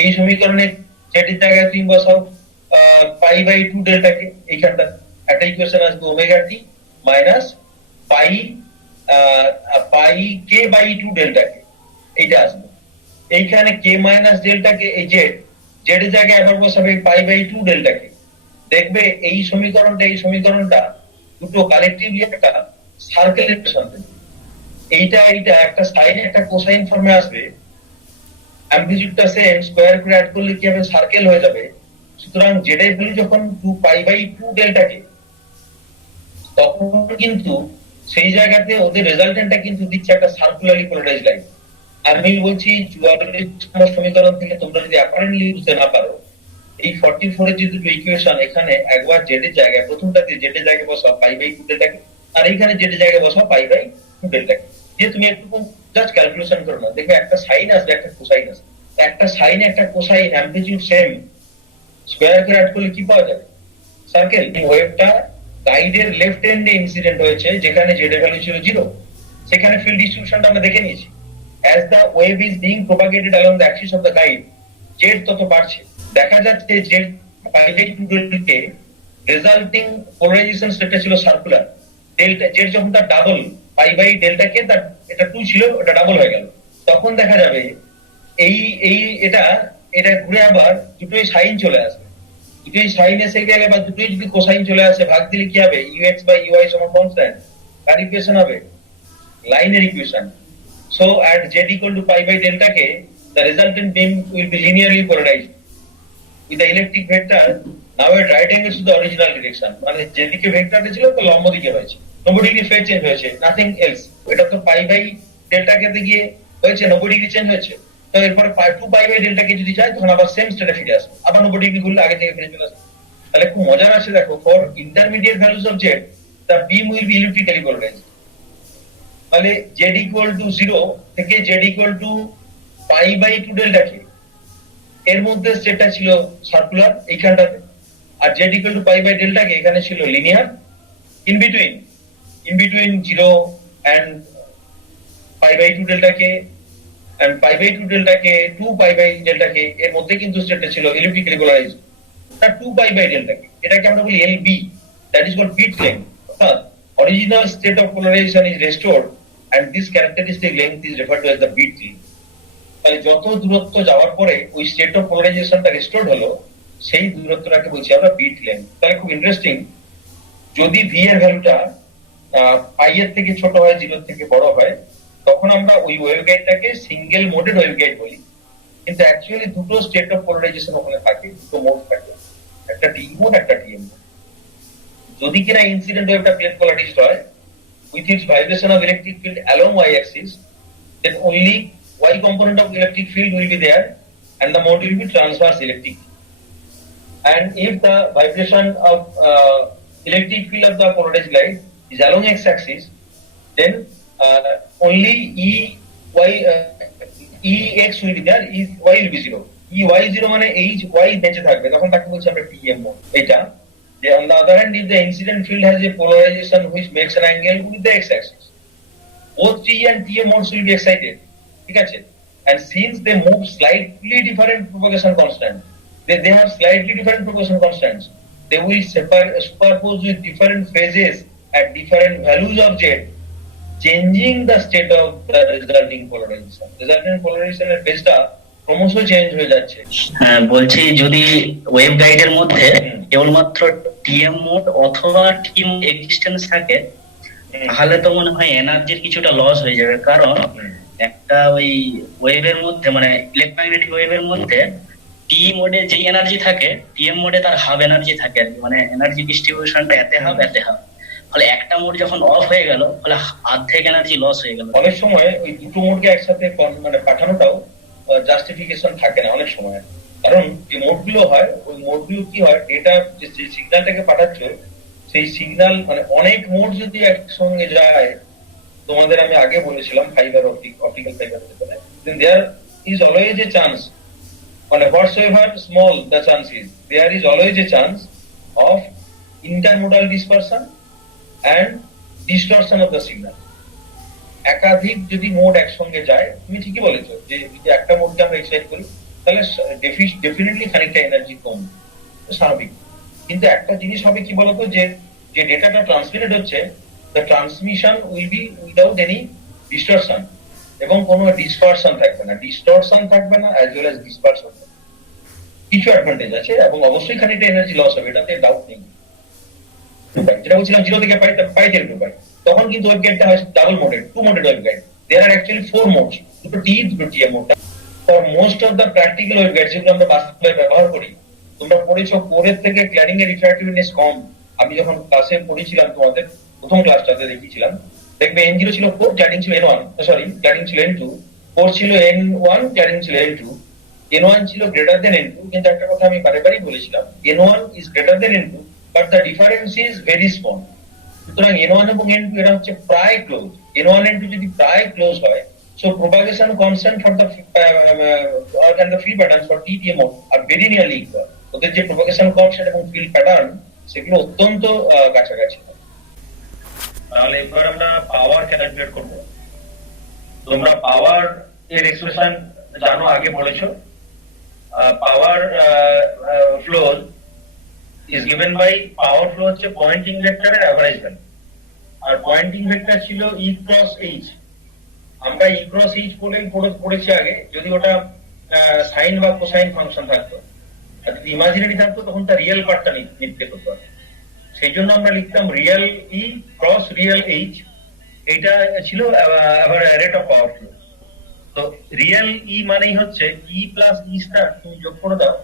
এই সমীকরণে জেড এর জায়গায় তুমি বসাও পাই বাই 2 ডেল্টা কে, এইখানটা একটা ইকুয়েশন আসবে omega t minus pi pi k by 2 delta k, এইটা আসবে। এইখানে কে মাইনাস ডেল্টা কে এই জেড, জেড এর জায়গায় আবার বসাবে পাই বাই 2 ডেল্টা কে। দেখবে এই সমীকরণটা দুটো কালেকটিভলি একটা সার্কেলের সাথে, এইটা একটা সাইন একটা কোসাইন ফর্মে আসবে, অ্যামপ্লিটিউডটা সেম, স্কয়ার করে অ্যাড করলে কি হবে, সার্কেল হয়ে যাবে। সুতরাং জেড এর ভ্যালু যখন 2 পাই বাই 2 ডেল্টা কে, তখন কিন্তু সেই জায়গাতে ওদের রেজাল্টেন্টটা কিন্তু দিচ্ছে একটা সার্কুলারলি পোলারাইজড লাইন। আমি বলছি 44 সমীকরণ থেকে তোমরা যদি অ্যাপারেন্টলি বুঝতে না পারো, এই 44 এর যে দুটো ইকুয়েশন, এখানে একবার জেড এর জায়গায়, প্রথমটাতে জেড এর জায়গায় বসাও পাই বাই 2 ডেল্টা কে, আর এইখানে জেড এর জায়গায় বসাও পাই বাই 2 ডেল্টা কে। যে তুমি একটু জাস্ট ক্যালকুলেশন করো না, দেখবে একটা সাইন আসবে একটা কোসাইন আসবে, একটা সাইন একটা কোসাইন অ্যামপ্লিটিউড সেম, স্কয়ার করে অ্যাড করলে কি পাওয়া যাবে, সার্কেল। ওয়েভটা গাইডের লেফট এন্ডে ইনসিডেন্ট হয়েছে, যেখানে জেড এর ভ্যালু ছিল 0, সেখানে ফিল্ড ডিস্ট্রিবিউশনটা আমরা দেখে নিয়েছি। as the wave is being propagated along the axis of the guide, z তত বাড়ছে। দেখা যাচ্ছে z পাই বাই 2 ডেল্টা কে রেজাল্টিং পোলারাইজেশন সেটা ছিল সার্কুলার। ডেল্টা z যখন তার ডাবল পাই বাই ডেল্টা কে, তার এটা 2 ছিল, ওটা ডাবল হয়ে গেল, তখন দেখা যাবে এই এই এটা এটা ঘুরে আবার দুটোই সাইন চলে আসবে। দুটোই সাইন এসে গেলে বা দুটোই যদি কোসাইন চলে আসে, ভাগ দিলে কি হবে, ইউএক্স বাই ইউআই সমান কনস্ট্যান্ট, কার ইকুয়েশন হবে, লাইনের equation. So at z equal to pi by delta k, the resultant beam will be linearly polarized with the electric vector now at right angles to the original direction. মানে যেদিকে ভেক্টরটা ছিল তো লম্ব দিকে হয়েছে, 90 degree phase change হয়েছে, nothing else. এটা তো পাই বাই ডেল্টা কে তে গিয়ে হয়েছে 90 ডিগ্রি চেঞ্জ হয়েছে। তো এরপরে 2 পাই বাই ডেল্টা কে যদি যায়, তখন আবার সেম স্টেটে ফিরে আসবে, আবার 90 ডিগ্রি ঘুরলে আগে থেকে ফিরে চলে আসবে। তাহলে খুব মজার আছে, দেখো for intermediate values of z the beam will be elliptically polarized। তাহলে z equal to 0 থেকে z equal to pi by 2 delta k, এর মধ্যে যেটা ছিল সার্কুলার এইখানটাতে, আর z equal to pi by delta k এখানে ছিল linear. In between 0 and pi by 2 delta k and pi by 2 delta k 2 pi by delta k, এর মধ্যে কিন্তু স্টেটটা ছিল elliptically polarized। তা 2 পাই বাই ডেল্টা কে, এটাকে আমরা বলি LB, that is called bit length। অর্থাৎ original state of polarization is restored and this characteristic length is referred to as the bit length। তাহলে যত দূরত্ব যাওয়ার পরে ওই স্টেট অফ পোলারাইজেশনটা রিস্টোরড হলো, সেই দূরত্বটাকে বলছি আমরা বিট লেন্থ। তাহলে খুব ইন্টারেস্টিং, যদি ভি এর ভ্যালুটা পাই এর থেকে ছোট হয়, 0 থেকে বড় হয়, তখন আমরা ওই ওয়েভগাইডটাকে সিঙ্গেল মোডেড ওয়েভগাইড বলি, কিন্তু অ্যাকচুয়ালি দুটো স্টেট অফ পোলারাইজেশন ওখানে থাকে, দুটো মোড থাকে, একটা টি মোড একটা টিএম মোড। যদি কিনা ইনসিডেন্ট ওয়েভটা প্লেট পোলারাইজড হয় with its vibration of electric field along y-axis, then only y component of electric field will be there and the mode will be transverse electric. And if the vibration of electric field of the polarized light is along x-axis, then only ex will be there, y will be 0. y0 মানে y বেঁচে থাকবে, তখন তাকে বলছি আমরা TM mode। এটা যে on the other hand, if the incident field has a polarization which makes an angle with the x-axis, both T and TM modes will be excited, ঠিক আছে? And since they move slightly different propagation constant, they have slightly different propagation constants, they will superpose with different phases at different values of z, changing the state of the resulting polarization. Resulting polarization এর phase-টা ক্রমশ change হয়ে যাচ্ছে। হ্যাঁ, বলছি যদি wave গাইডের মধ্যে কেবলমাত্র টিএম মোড অথবা টিএম এক্সিস্টেন্স থাকে, তাহলে তো মনে হয় এনার্জির কিছুটা লস হয়ে যাবে। কারণ একটা ওই ওয়েভের মধ্যে মানে ইলেকট্রোম্যাগনেটিক ওয়েভের মধ্যে টি মোডে যে এনার্জি থাকে, টিএম মোডে তার হাফ এনার্জি থাকে, মানে এনার্জি ডিস্ট্রিবিউশনটা এতে হাফ এতে হাফ। ফলে একটা মোড যখন অফ হয়ে গেল, ফলে অর্ধেক এনার্জি লস হয়ে গেল। অনেক সময় ওই দুটো মোডকে একসাথে মানে পাঠানোটাও জাস্টিফিকেশন থাকে না অনেক সময়। কারণ যে মোডগুলো হয়, ওই মোডগুলো কি হয়, ডেটা যে সিগন্যালটাকে পাঠাচ্ছ, সেই সিগন্যাল মানে অনেক মোড যদি একসঙ্গে যায়, তোমাদের আমি আগে বলেছিলাম ফাইবার অপটিক্যাল ফাইবার ক্ষেত্রে, then there is always a chance, মানে whatsoever small the chance is, there is always a chance of intermodal dispersion and distortion of the signal. একাধিক যদি মোড একসঙ্গে যায়, তুমি ঠিকই বলেছো যে যদি একটা মোডকে আমরা এক্সাইট করি তাহলে ডেফিনেটলি খানিকটা এনার্জি কম, স্বাভাবিক। কিন্তু একটা জিনিস হবে কি বলতো, যে যে ডেটাটা ট্রান্সমিটেড হচ্ছে, the transmission will be without any distortion, এবং কোনো ডিসপারশন থাকবে না, ডিস্টরশন থাকবে না অ্যাজ ওয়েল অ্যাজ ডিসপারশন। কিছু অ্যাডভান্টেজ আছে এবং অবশ্যই খানিকটা এনার্জি লস হবে, এটাতে ডাউট নেই। যেটা বলছিলাম 0 থেকে পাই টেল টু পাই, তখন কিন্তু ওয়েভ গাইডটা হয় ডাবল মোডেড, টু মোডেড ওয়েভ গাইড। দেয়ার আর অ্যাকচুয়ালি 4 মোডস, দুটো টি দুটো TM mode. For most of the practical wave guide যেগুলো আমরা বাস্তবে ব্যবহার করি, তোমরা পড়েছো কোরের থেকে ক্ল্যাডিং এর রিফ্র্যাক্টিভনেস কম। আমি যখন ক্লাসে পড়েছিলাম তোমাদের প্রথম ক্লাসটাতে দেখিয়েছিলাম, দেখবে N0 ছিল 4, ক্ল্যাডিং ছিল N1, সরি ক্ল্যাডিং ছিল N2, কোর ছিল N1, ক্ল্যাডিং ছিল N2, N1 ছিল গ্রেটার দেন N2। কিন্তু একটা কথা আমি বারেবারই বলেছিলাম, N1 is greater than N2, but the difference is very small. সুতরাং N1 এবং N2 এরা হচ্ছে প্রায় ক্লোজ। N1 N2 যদি প্রায় ক্লোজ হয়, so propagation constant for the and the field patterns for TTM are very nearly equal. ওদের যে প্রপাগেশন কনস্ট্যান্ট এবং ফিল্ড প্যাটার্ন সেগুলো অত্যন্ত কাছাকাছি। তাহলে এবার আমরা পাওয়ার ক্যালকুলেট করব। তোমরা পাওয়ার এর এক্সপ্রেশন জানো, আগে পড়েছো। Power flow is given by power flow হচ্ছে পয়েন্টিং ভেক্টর এর এভারেজ ভ্যালু, আর পয়েন্টিং ভেক্টর ছিল E ক্রস H। আমরা E ক্রস H বলেই পড়েছি আগে, যদি ওটা সাইন বা কোসাইন ফাংশন থাকতো, আর যদি ইমাজিনারি থাকতো তখন তার রিয়েল পার্টটা নিতে করতে হবে। সেই জন্য আমরা লিখতাম real E cross real H, এটা ছিল আবার রেট অফ পাওয়ার ফ্লো। তো রিয়েল E মানেই হচ্ছে E প্লাস E স্টার, তুমি যোগ করে দাও,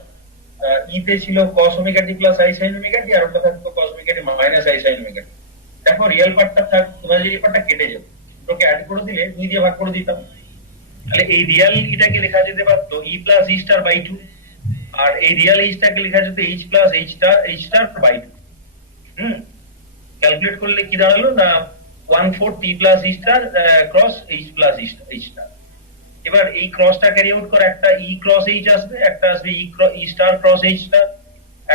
E তে ছিল cos omega t plus i sin omega t, আর ওটা থাকতো cos omega t minus i sin omega t। দেখো রিয়েল পার্টটা থাক, তোমার যে পার্টটা কেটে যাবে, ওটাকে অ্যাড করে দিলে 2 দিয়ে ভাগ করে দিতাম, তাহলে এই রিয়েল ইটাকে লেখা যেতে পারতো E plus E star by 2, আর এই রিয়েল Hটাকে লেখা যেত H plus H star by 2। Calculate করলে কি দাঁড়ালো না 1/4 T plus E star cross H plus E star. এবার এই ক্রসটা ক্যারি আউট করে একটা E ক্রস H আসবে, একটা আসবে E star cross H star,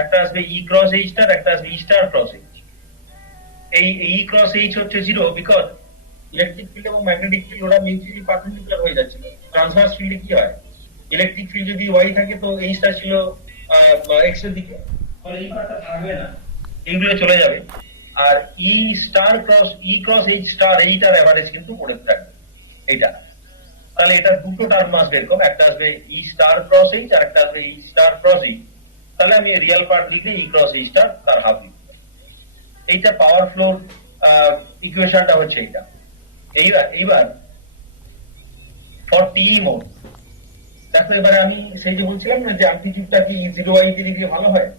একটা আসবে E ক্রস H স্টার, একটা আসবে E স্টার ক্রস H। এই E ক্রস H হচ্ছে 0, বিকজ ইলেকট্রিক ফিল্ড এবং ম্যাগনেটিক ফিল্ড ওরা মিউচুয়ালি পারপেন্ডিকুলার হয়ে যাচ্ছিল। ট্রান্সভার্স ফিল্ডে কি হয়, ইলেকট্রিক ফিল্ড যদি y থাকে তো Hটা ছিল x এর দিকে, তাহলে এই পার্টটা থাকবে না, এইগুলো চলে যাবে। আর E star cross E cross H star, এইটার এভারেজ কিন্তু পড়ে থাকবে এইটা। তাহলে এটা দুটো টার্ম আসবে এরকম, একটা আসবে E স্টার ক্রস H আর একটা আসবে E স্টার ক্রস H। তাহলে আমি রিয়েল পার্ট লিখলে E ক্রস H স্টার তার হাফ লিখব। এইটা পাওয়ার ফ্লোর ইকুয়েশনটা হচ্ছে এইটা। এইবার ফর টি মোড, দেখো এবারে আমি সেই যে বলছিলাম না যে অ্যামপ্লিটিউডটা কি E0y দিয়ে লিখলে ভালো হয়,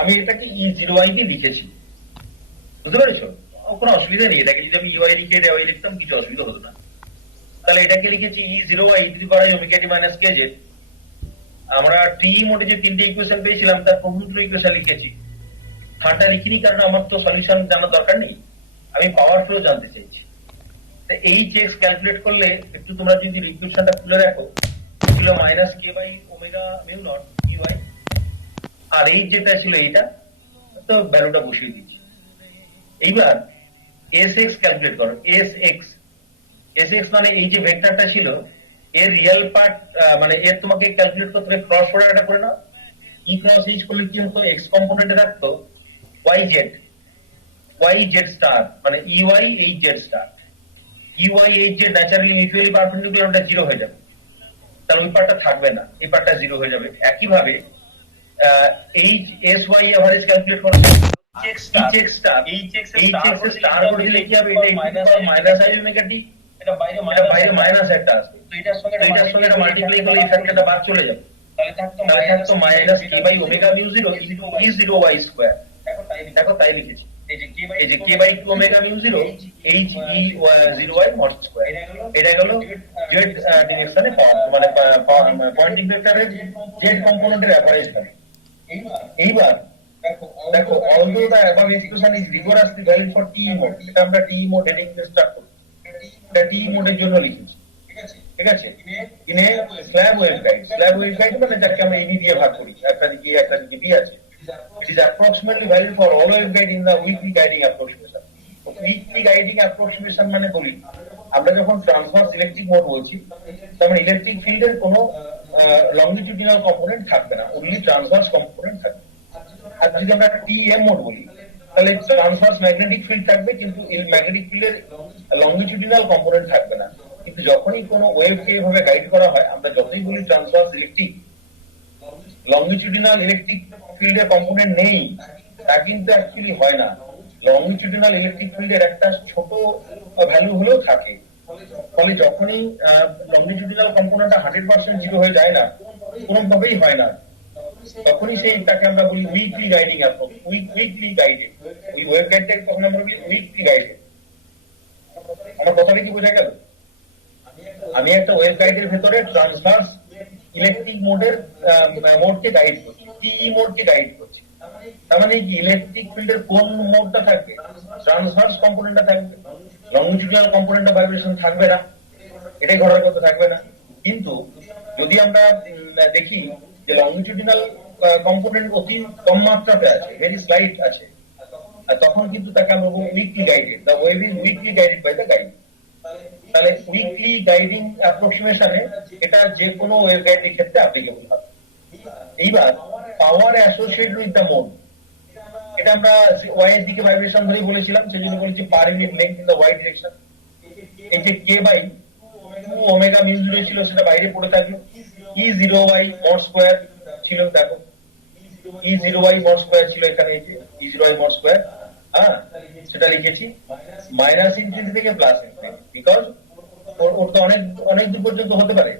আমি এটাকে E0y দিয়ে লিখেছি, বুঝতে পেরেছো? কোনো অসুবিধা নেই, এটাকে যদি আমি ইউআই লিখে এটা ওয়াই লিখতাম কিছু অসুবিধা হতো না। তাহলে এটাকে লিখেছি E0y e⁻ omega t - kz। আমরা টি মোডে যে তিনটে ইকুয়েশন পেয়েছিলাম তার প্রভূত ইকুয়েশন লিখেছি, থার্ডটা লিখিনি কারণ আমার তো সলিউশন জানার দরকার নেই, আমি পাওয়ার ফ্লো জানতে চাইছি। এইচ এক্স ক্যালকুলেট করলে একটু তোমরা যদি ইকুয়েশনটা খুলে রাখো, ছিল minus k by omega mu naught ইউআই, আর এই যেটা ছিল এইটা, তো ভ্যালুটা বসিয়ে দিচ্ছি। এইবার এস এক্স ক্যালকুলেট করো, এস এক্স মানে এই যে ভেক্টরটা ছিল এর রিয়েল পার্ট, মানে এর তোমাকে ক্যালকুলেট করতে হবে ক্রস প্রোডাক্টটা করে নাও। ই ক্রস এইচ করলে কি হতো, এক্স কম্পোনেন্টে রাখতো ওয়াই জেড স্টার, মানে UI H Z star. UI H Z naturally mutually perpendicular, ওটা জিরো হয়ে যাবে, তাহলে ওই পার্টটা থাকবে না, এই পার্টটা জিরো হয়ে যাবে। একইভাবে H S Y average calculate করো, স্টার করে দিলে কি হবে, এটা মাইনাস আই ওমেগা টি, এটা বাইরে মাইনাস একটা আসবে, তো এটার সঙ্গে এটা মাল্টিপ্লাই করলে এই ফ্যাক্টরটা বাদ চলে যাবে, তাহলে থাকতো minus k by omega mu zero e zero y square. দেখো তাই লিখেছি, এই যে k by two omega mu zero h e zero Y mod square. এটা গেল জেড ডিরেকশনে পাওয়ার, মানে পয়েন্টিং ভেক্টরের জেড কম্পোনেন্টের অ্যাভারেজ ভ্যালু। এইবার দেখো although the above equation is rigorously valid for T mode, এটা আমরা টি মোড হেডিং দিয়ে স্টার্ট করব, এটা টি মোডের জন্য লিখেছি, ঠিক আছে? In a slab wave guide মানে যাকে আমরা এবি দিয়ে ভাগ করি, একটা দিকে একটা দিকে বি আছে। It is approximately valid for all waveguide in the weakly guiding approximation. Weekly guiding approximation মানে বলি, আমরা যখন ট্রান্সভার্স ইলেকট্রিক মোড বলছি, তার মানে ইলেকট্রিক ফিল্ডের কোনো লংজিটিউডিনাল কম্পোনেন্ট থাকবে না, অনলি ট্রান্সভার্স কম্পোনেন্ট থাকবে। আর যদি আমরা টিএম মোড বলি, তাহলে ট্রান্সভার্স ম্যাগনেটিক ফিল্ড থাকবে কিন্তু এই ম্যাগনেটিক ফিল্ডের লংজিটিউডিনাল কম্পোনেন্ট থাকবে না। কিন্তু যখনই কোনো ওয়েভকে এভাবে গাইড করা হয়, আমরা যতই বলি ট্রান্সভার্স ইলেকট্রিক, লংজিটিউডিনাল ইলেকট্রিক ফিল্ডের কম্পোনেন্ট নেই, তা কিন্তু অ্যাকচুয়ালি হয় না। লংজিটিউডিনাল ইলেকট্রিক ফিল্ডের একটা ছোট ভ্যালু হলেও থাকে, ফলে যখনই লংজিটিউডিনাল কম্পোনেন্টটা 100% জিরো হয়ে যায় না, কোনোভাবেই হয় না, তখনই সেইটাকে আমরা বলি weekly guiding approach, weekly guided. ওই ওয়েভ গাইডটাকে তখন আমরা বলি উইকলি গাইডেড। আমার কথাটা কি বোঝা গেল? আমি একটা ওয়েভ গাইডের ভেতরে ট্রান্সভার্স ইলেকট্রিক মোডকে গাইড করছি, টিই মোডকে গাইড করছি। তার মানে কি ইলেকট্রিক ফিল্ডের কোন মোডটা থাকবে, ট্রান্সভার্স কম্পোনেন্টটা থাকবে, লংজিটিউডিনাল কম্পোনেন্টটা ভাইব্রেশন থাকবে না, এটাই ঘটার কথা, থাকবে না। কিন্তু যদি আমরা দেখি যে লংজিটিউডিনাল কম্পোনেন্ট অতি কম মাত্রাতে আছে, ভেরি স্লাইট আছে, আর তখন কিন্তু তাকে আমরা বলবো weakly guided, the wave is weakly guided by the guide. তাহলে উইকলি গাইডিং অ্যাপ্রক্সিমেশনে এটা যে কোনো ওয়েভ গাইডের ক্ষেত্রে অ্যাপ্লিকেবল হবে। এইবার power associated with the mode, এটা আমরা ওয়াই এর দিকে ভাইব্রেশন ধরেই বলেছিলাম, সেজন্য বলেছি per unit length in the Y direction. এই যে k by two omega mu zero ছিল সেটা বাইরে পড়ে থাকলো, E zero Y mod square ছিল, দেখো E zero Y mod square ছিল এখানে, এই যে E zero Y mod square, হ্যাঁ সেটা লিখেছি মাইনাস ইনফিনিটি থেকে প্লাস ইনফিনিটি, বিকজ ওর তো অনেক অনেক দূর পর্যন্ত হতে পারে,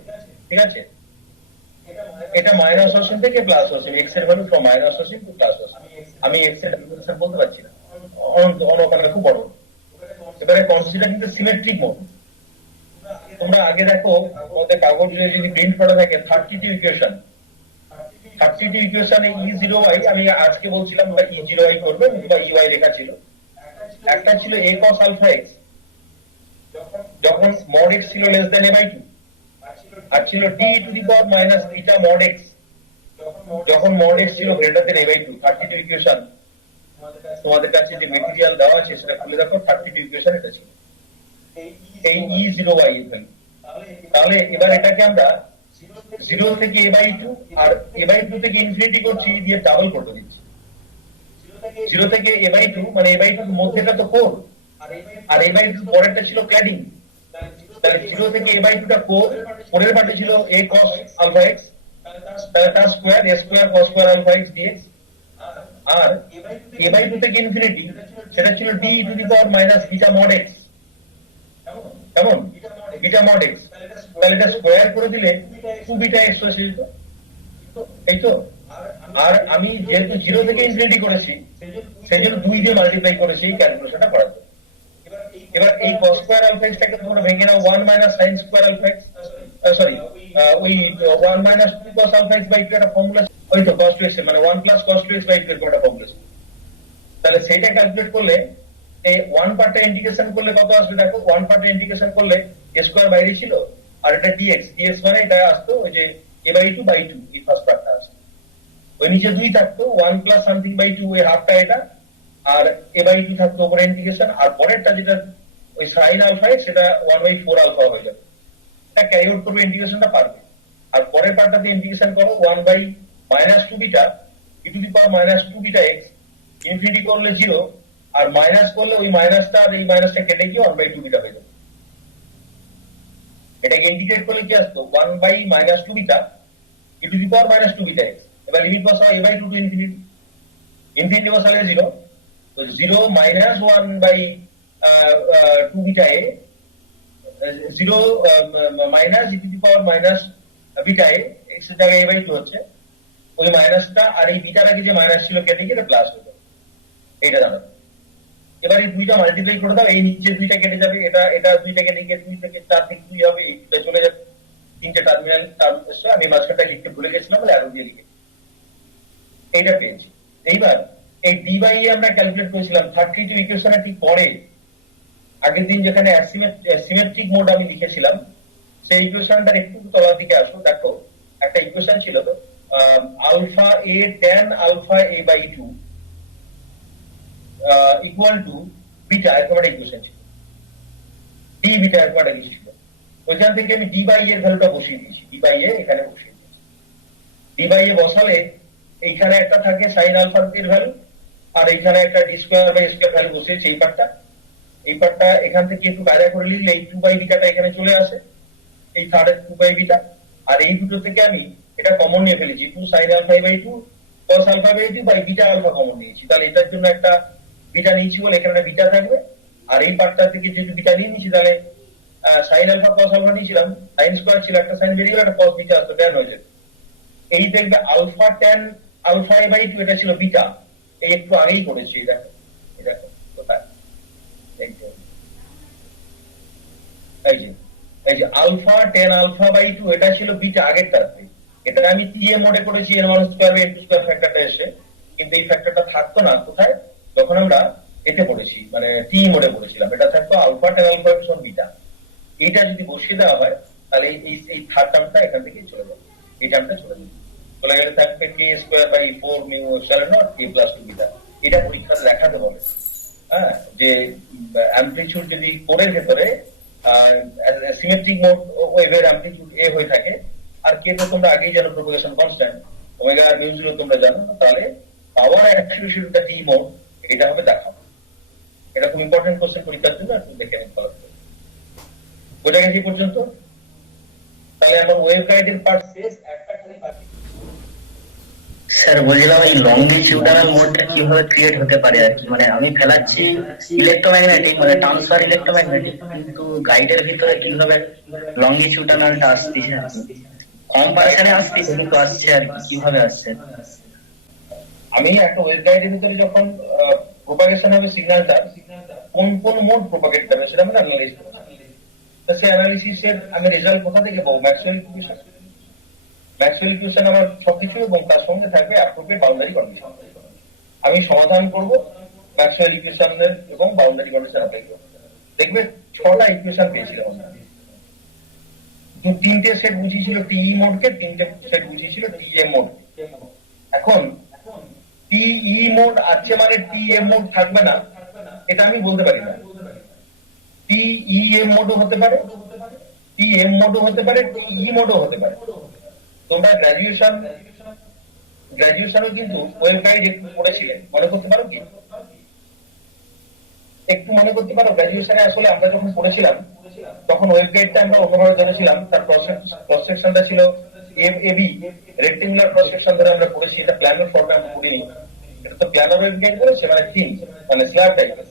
ঠিক আছে? এটা মাইনাস অসীম থেকে প্লাস অসীম, এক্স এর ভ্যালু ফ্রম মাইনাস অসীম টু প্লাস অসীম। আমি এক্স এর ডেফিনেশন বলতে পারছি না, অনন্ত অনকালে খুব বড়। এবারে কনসিডার কিন্তু সিমেট্রিক মোড। তোমরা আগে দেখো আমাদের কাগজে যদি প্রিন্ট করা থাকে 32 ইকুয়েশন, 32 ইকুয়েশনে ই জিরো ওয়াই আমি আজকে বলছিলাম বা ই জিরো ওয়াই করবে বা ই ওয়াই লেখা ছিল। একটা ছিল এ কস আলফা এক্স, যখন মড এক্স ছিল less than a by two, আর ছিল D to the power minus theta mod x যখন মড এক্স ছিল greater than a by two. 32 equation তোমাদের কাছে যে মেটেরিয়াল দেওয়া আছে সেটা খুলে দেখো, 32 ইকুয়েশন এটা ছিল এই ই জিরো ওয়াই এর ভ্যালু। তাহলে এবার এটাকে আমরা জিরো থেকে এ বাই টু আর এ বাই টু থেকে ইনফিনিটি করছি, দিয়ে ডাবল করে দিচ্ছি। জিরো থেকে এ বাই টু মানে এ বাই টু মধ্যেটা তো কোর, আর এ বাই টু পরেরটা ছিল ক্ল্যাডিং। তাহলে জিরো থেকে এ বাই টু টা কোর, পরের পার্টে ছিল এ কস আলফা এক্স, তাহলে তার square A square cos square alpha X DX. আর এ বাই টু থেকে ইনফিনিটি সেটা ছিল D to the power minus theta mod X, কেমন? বিটা মড এক্স, তাহলে এটা স্কোয়ার করে দিলে 2 বিটা এক্স হয়ে যেত, এই তো। আর আমি যেহেতু 0 থেকে ইনফিনিটি করেছি সেই জন্য 2 দিয়ে মাল্টিপ্লাই করেছি এই ক্যালকুলেশনটা করার জন্য। এবার এই cos স্কয়ার আলফা এক্সটাকে তোমরা ভেঙে নাও 1 minus sin square alpha X, sorry ওই 1 minus 2 cos alpha X by 2 একটা ফর্মুলা, ওই তো cos 2x মানে 1 প্লাস cos 2x বাই 2 এর একটা ফর্মুলা। তাহলে সেটা ক্যালকুলেট করলে এই 1 পার্টটা ইন্টিগ্রেশন করলে কত আসবে দেখো, 1 পার্টটা ইন্টিগ্রেশন করলে a স্কয়ার বাইরে ছিল আর এটা dx, dx মানে এটা আসতো ওই যে a বাই 2 বাই 2, এই ফার্স্ট পার্টটা আসতো, ওই নিচে 2 থাকতো 1 প্লাস সামথিং বাই 2, এই হাফটা এটা, আর a বাই 2 থাকতো উপরে ইন্টিগ্রেশন, আর পরেরটা যেটা ওই sin আলফা সেটা 1/4 আলফা হয়ে যাবে, এটা ক্যারি আউট করবে ইন্টিগ্রেশনটা পারবে। আর পরের পার্টটাতে ইন্টিগ্রেশন করো 1 by minus 2 beta e to the power minus 2 beta x, infinity করলে 0 আর মাইনাস করলে ওই মাইনাসটা আর এই মাইনাসটা কেটে গিয়ে 1/2 বিটা হয়ে যাবে। এটাকে ইন্টিগ্রেট করলে কি আসতো 1 by minus 2 beta e to the power minus 2 beta x। এবার লিমিট বসাও a by 2 to infinity, infinity বসালে 0, তো 0 minus 1 by 2 beta a, 0 minus e to the power minus beta a, x এর জায়গায় a বাই 2 হচ্ছে, ওই মাইনাসটা আর এই বিটার আগে যে মাইনাস ছিল কেটে গিয়ে এটা প্লাস হয়ে যাবে, এইটা দাঁড়াবে। এবার এই দুইটা মাল্টিপ্লাই করে দাও, এই নিচে দুইটা কেটে যাবে, এটা এটা দুইটা কেটে গিয়ে 2 থেকে 4 থেকে 2 হবে, এই দুইটা চলে যাবে, তিনটে টার্মিনাল টার্ম এসে আমি মাঝখানটা লিখতে ভুলে গেছিলাম বলে অ্যারো দিয়ে লিখে এইটা পেয়েছি। এইবার এই ডি বাই এ আমরা ক্যালকুলেট করেছিলাম 32 ইকুয়েশনের ঠিক পরে, আগের দিন যেখানে সিমেট্রিক মোড আমি লিখেছিলাম সেই ইকুয়েশনটার একটু তলার দিকে আসো, দেখো একটা ইকুয়েশন ছিল আলফা এ tan alpha A by 2 equal to beta, এরকম একটা ইকুয়েশন ছিল, ডি বিটা এরকম একটা কিছু ছিল। ওইখান থেকে আমি ডি বাই এর ভ্যালুটা বসিয়ে দিয়েছি, ডি বাই এ এখানে বসিয়ে দিয়েছি, ডি বাই এ বসালে এইখানে একটা থাকে সাইন আলফা এর ভ্যালু, আর এইখানে একটা D square by square value বসিয়েছি এই পার্টটা এখান থেকে একটু কায়দা করে লিখলে এই 2 বাই বিটাটা এখানে চলে আসে, এই থার্ড 2 বাই বিটা, আর এই দুটো থেকে আমি এটা কমন নিয়ে ফেলেছি 2 sin alpha by 2 cos alpha by 2 by beta alpha common নিয়েছি, তাহলে এটার জন্য একটা বিটা নিয়েছি বলে এখানে একটা বিটা থাকবে, আর এই পার্টটা থেকে যেহেতু বিটা নিয়ে নিয়েছি তাহলে sin আলফা cos আলফা নিয়েছিলাম, sin স্কয়ার ছিল, একটা sin বেরিয়ে গেল, একটা cos বিটা আসতো, tan হয়েছে। এই দেখবে আলফা tan আলফা বাই 2 এটা ছিল বিটা, এই একটু আগেই করেছি, দেখো এই দেখো কোথায়, এই যে আলফা tan আলফা বাই 2 এটা ছিল বিটা আগেরটাতে, এটা আমি টিএ মোডে করেছি এর মান স্কয়ার বাই টু স্কয়ার ফ্যাক্টরটা এসে, কিন্তু এই ফ্যাক্টরটা থাকতো না কোথায়, যখন আমরা এতে পড়েছি মানে টি মোডে পড়েছিলাম, এটা থাকতো আলফা tan আলফা সমান বিটা। এইটা যদি বসিয়ে দেওয়া হয় তাহলে এই থার্ড টার্মটা এখান থেকে চলে যাবে, এই টার্মটা চলে যাবে, চলে গেলে থাকবে k square by 4 mu epsilon naught k plus 2 beta. এটা পরীক্ষাতে দেখাতে বলে, হ্যাঁ, যে অ্যামপ্লিটিউড যদি কোরের ভেতরে সিমেট্রিক মোড ওয়েভের অ্যামপ্লিটিউড এ হয়ে থাকে, আর কে তো তোমরা আগেই জানো প্রোপাগেশন কনস্ট্যান্ট, ওমেগা আর মিউ জিরো তোমরা জানো, তাহলে পাওয়ার অ্যাক্সিলারেশনটা টি মোড এটা হবে দেখাবো। এটা খুব ইম্পর্টেন্ট কোশ্চেন পরীক্ষার জন্য, একটু দেখে নিন ফলো করে। বোঝা গেছে পর্যন্ত? তাহলে আমার ওয়েভ গাইডের পার্ট শেষ, একটা খালি বাকি। স্যার বলছিলাম এই লংগিটিউডাল মোডটা কিভাবে ক্রিয়েট হতে পারে আর কি, মানে আমি ফেলাচ্ছি ইলেকট্রোম্যাগনেটিক মানে ট্রান্সফার ইলেকট্রোম্যাগনেটিক, কিন্তু গাইডের ভিতরে কিভাবে লংগিটিউডালটা আসছে আর কি, কম্পারেশনে আসছে কিন্তু আসছে আর কি, কিভাবে আসছে? আমি একটা ওয়েভ গাইডের ভিতরে যখন প্রোপাগেশন হবে সিগন্যালটা, কোন কোন মোড প্রোপাগেট করবে সেটা আমরা অ্যানালাইজ করব। তো সেই অ্যানালিসিসের আমি রেজাল্ট কোথা থেকে পাবো? Maxwell equation. ম্যাক্সওয়েল ইকুয়েশন আমার সবকিছু এবং তার সঙ্গে থাকবে অ্যাপ্রোপ্রিয়েট বাউন্ডারি কন্ডিশন। আমি সমাধান করব ম্যাক্সওয়েল ইকুয়েশনের এবং বাউন্ডারি কন্ডিশন অ্যাপ্লাই করব। দেখবে 6টা ইকুয়েশন পেয়েছিলাম আমরা, তিনটে সেট বুঝিয়েছিল টিই মোডকে, তিনটে সেট বুঝিয়েছিল টিএম মোড। এখন টিই মোড আছে মানে টিএম মোড থাকবে না এটা আমি বলতে পারি না। টিইএম মোডও হতে পারে, টিএম মোডও হতে পারে, টিই মোডও হতে পারে। তোমরা গ্রাজুয়েশনও কিন্তু ওয়েভ গাইড একটু পড়েছিলেন, মনে করতে পারো কি? একটু মনে করতে পারো গ্রাজুয়েশনে আসলে আমরা যখন পড়েছিলাম তখন ওয়েভ গাইডটা আমরা ওভাবে ধরেছিলাম, তার ক্রস সেকশনটা ছিল এবি, রেক্টেঙ্গুলার ক্রস সেকশন ধরে আমরা পড়েছি, এটা প্ল্যানার ফর্মে আমরা পড়িনি, এটা তো প্ল্যানার ওয়েভ গাইড বলেছে মানে থিন মানে স্ল্যাব টাইপের।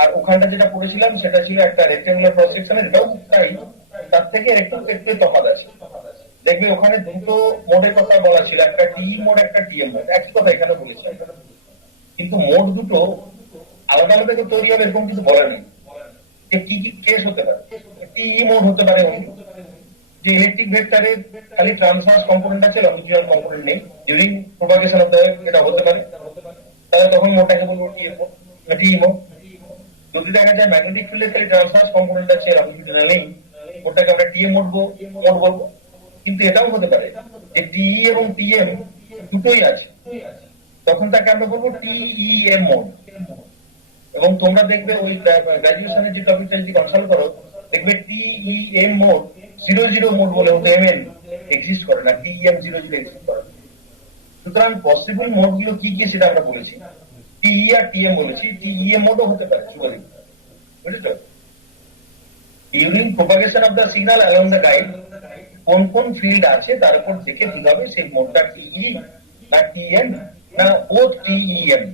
আর ওখানটা যেটা পড়েছিলাম সেটা ছিল একটা রেক্টাঙ্গুলার ক্রস সেকশনের, এটাও তাই, তার থেকে একটু একটু তফাৎ আছে। দেখবে ওখানে দুটো মোডের কথা বলা ছিল, একটা টিই মোড একটা টিএম মোড, একই কথা এখানে বলেছি, কিন্তু মোড দুটো আলাদা আলাদা করে তৈরি হবে এরকম কিছু বলা নেই। যে কি কি কেস হতে পারে, টিই মোড হতে পারে যে ইলেকট্রিক ভেক্টরের খালি ট্রান্সভার্স কম্পোনেন্ট আছে, লংজিটিউডাল কম্পোনেন্ট নেই, during propagation of the wave এটা হতে পারে, তাহলে তখন মোডটাকে বলবো টিই মোড। যদি দেখা যায় ম্যাগনেটিক ফিল্ডের খালি ট্রান্সভার্স কম্পোনেন্ট আছে, লংজিটিউডাল নেই, ওটাকে আমরা টিএম মোড বলবো। কিন্তু এটাও হতে পারে যে টিই এবং টিএম দুটোই আছে, তখন তাকে আমরা বলবো টিইএম মোড। এবং তোমরা দেখবে ওই গ্রাজুয়েশনের যে টপিকটা যদি কনসাল্ট করো, দেখবে টিইএম মোড 00 মোড বলে হতো এমএন এক্সিস্ট করে না, টিইএম 00 এক্সিস্ট করে। সুতরাং পসিবল মোড গুলো কি কি সেটা আমরা বলেছি, টিই আর টিএম বলেছি, টিইএম মোডও হতে পারে, বুঝেছো? During propagation of the signal along the guide কোন কোন ফিল্ড আছে তার উপর দেখে দিতে হবে সেই মোডটা টিই না টিএম না বোথ টিইএম।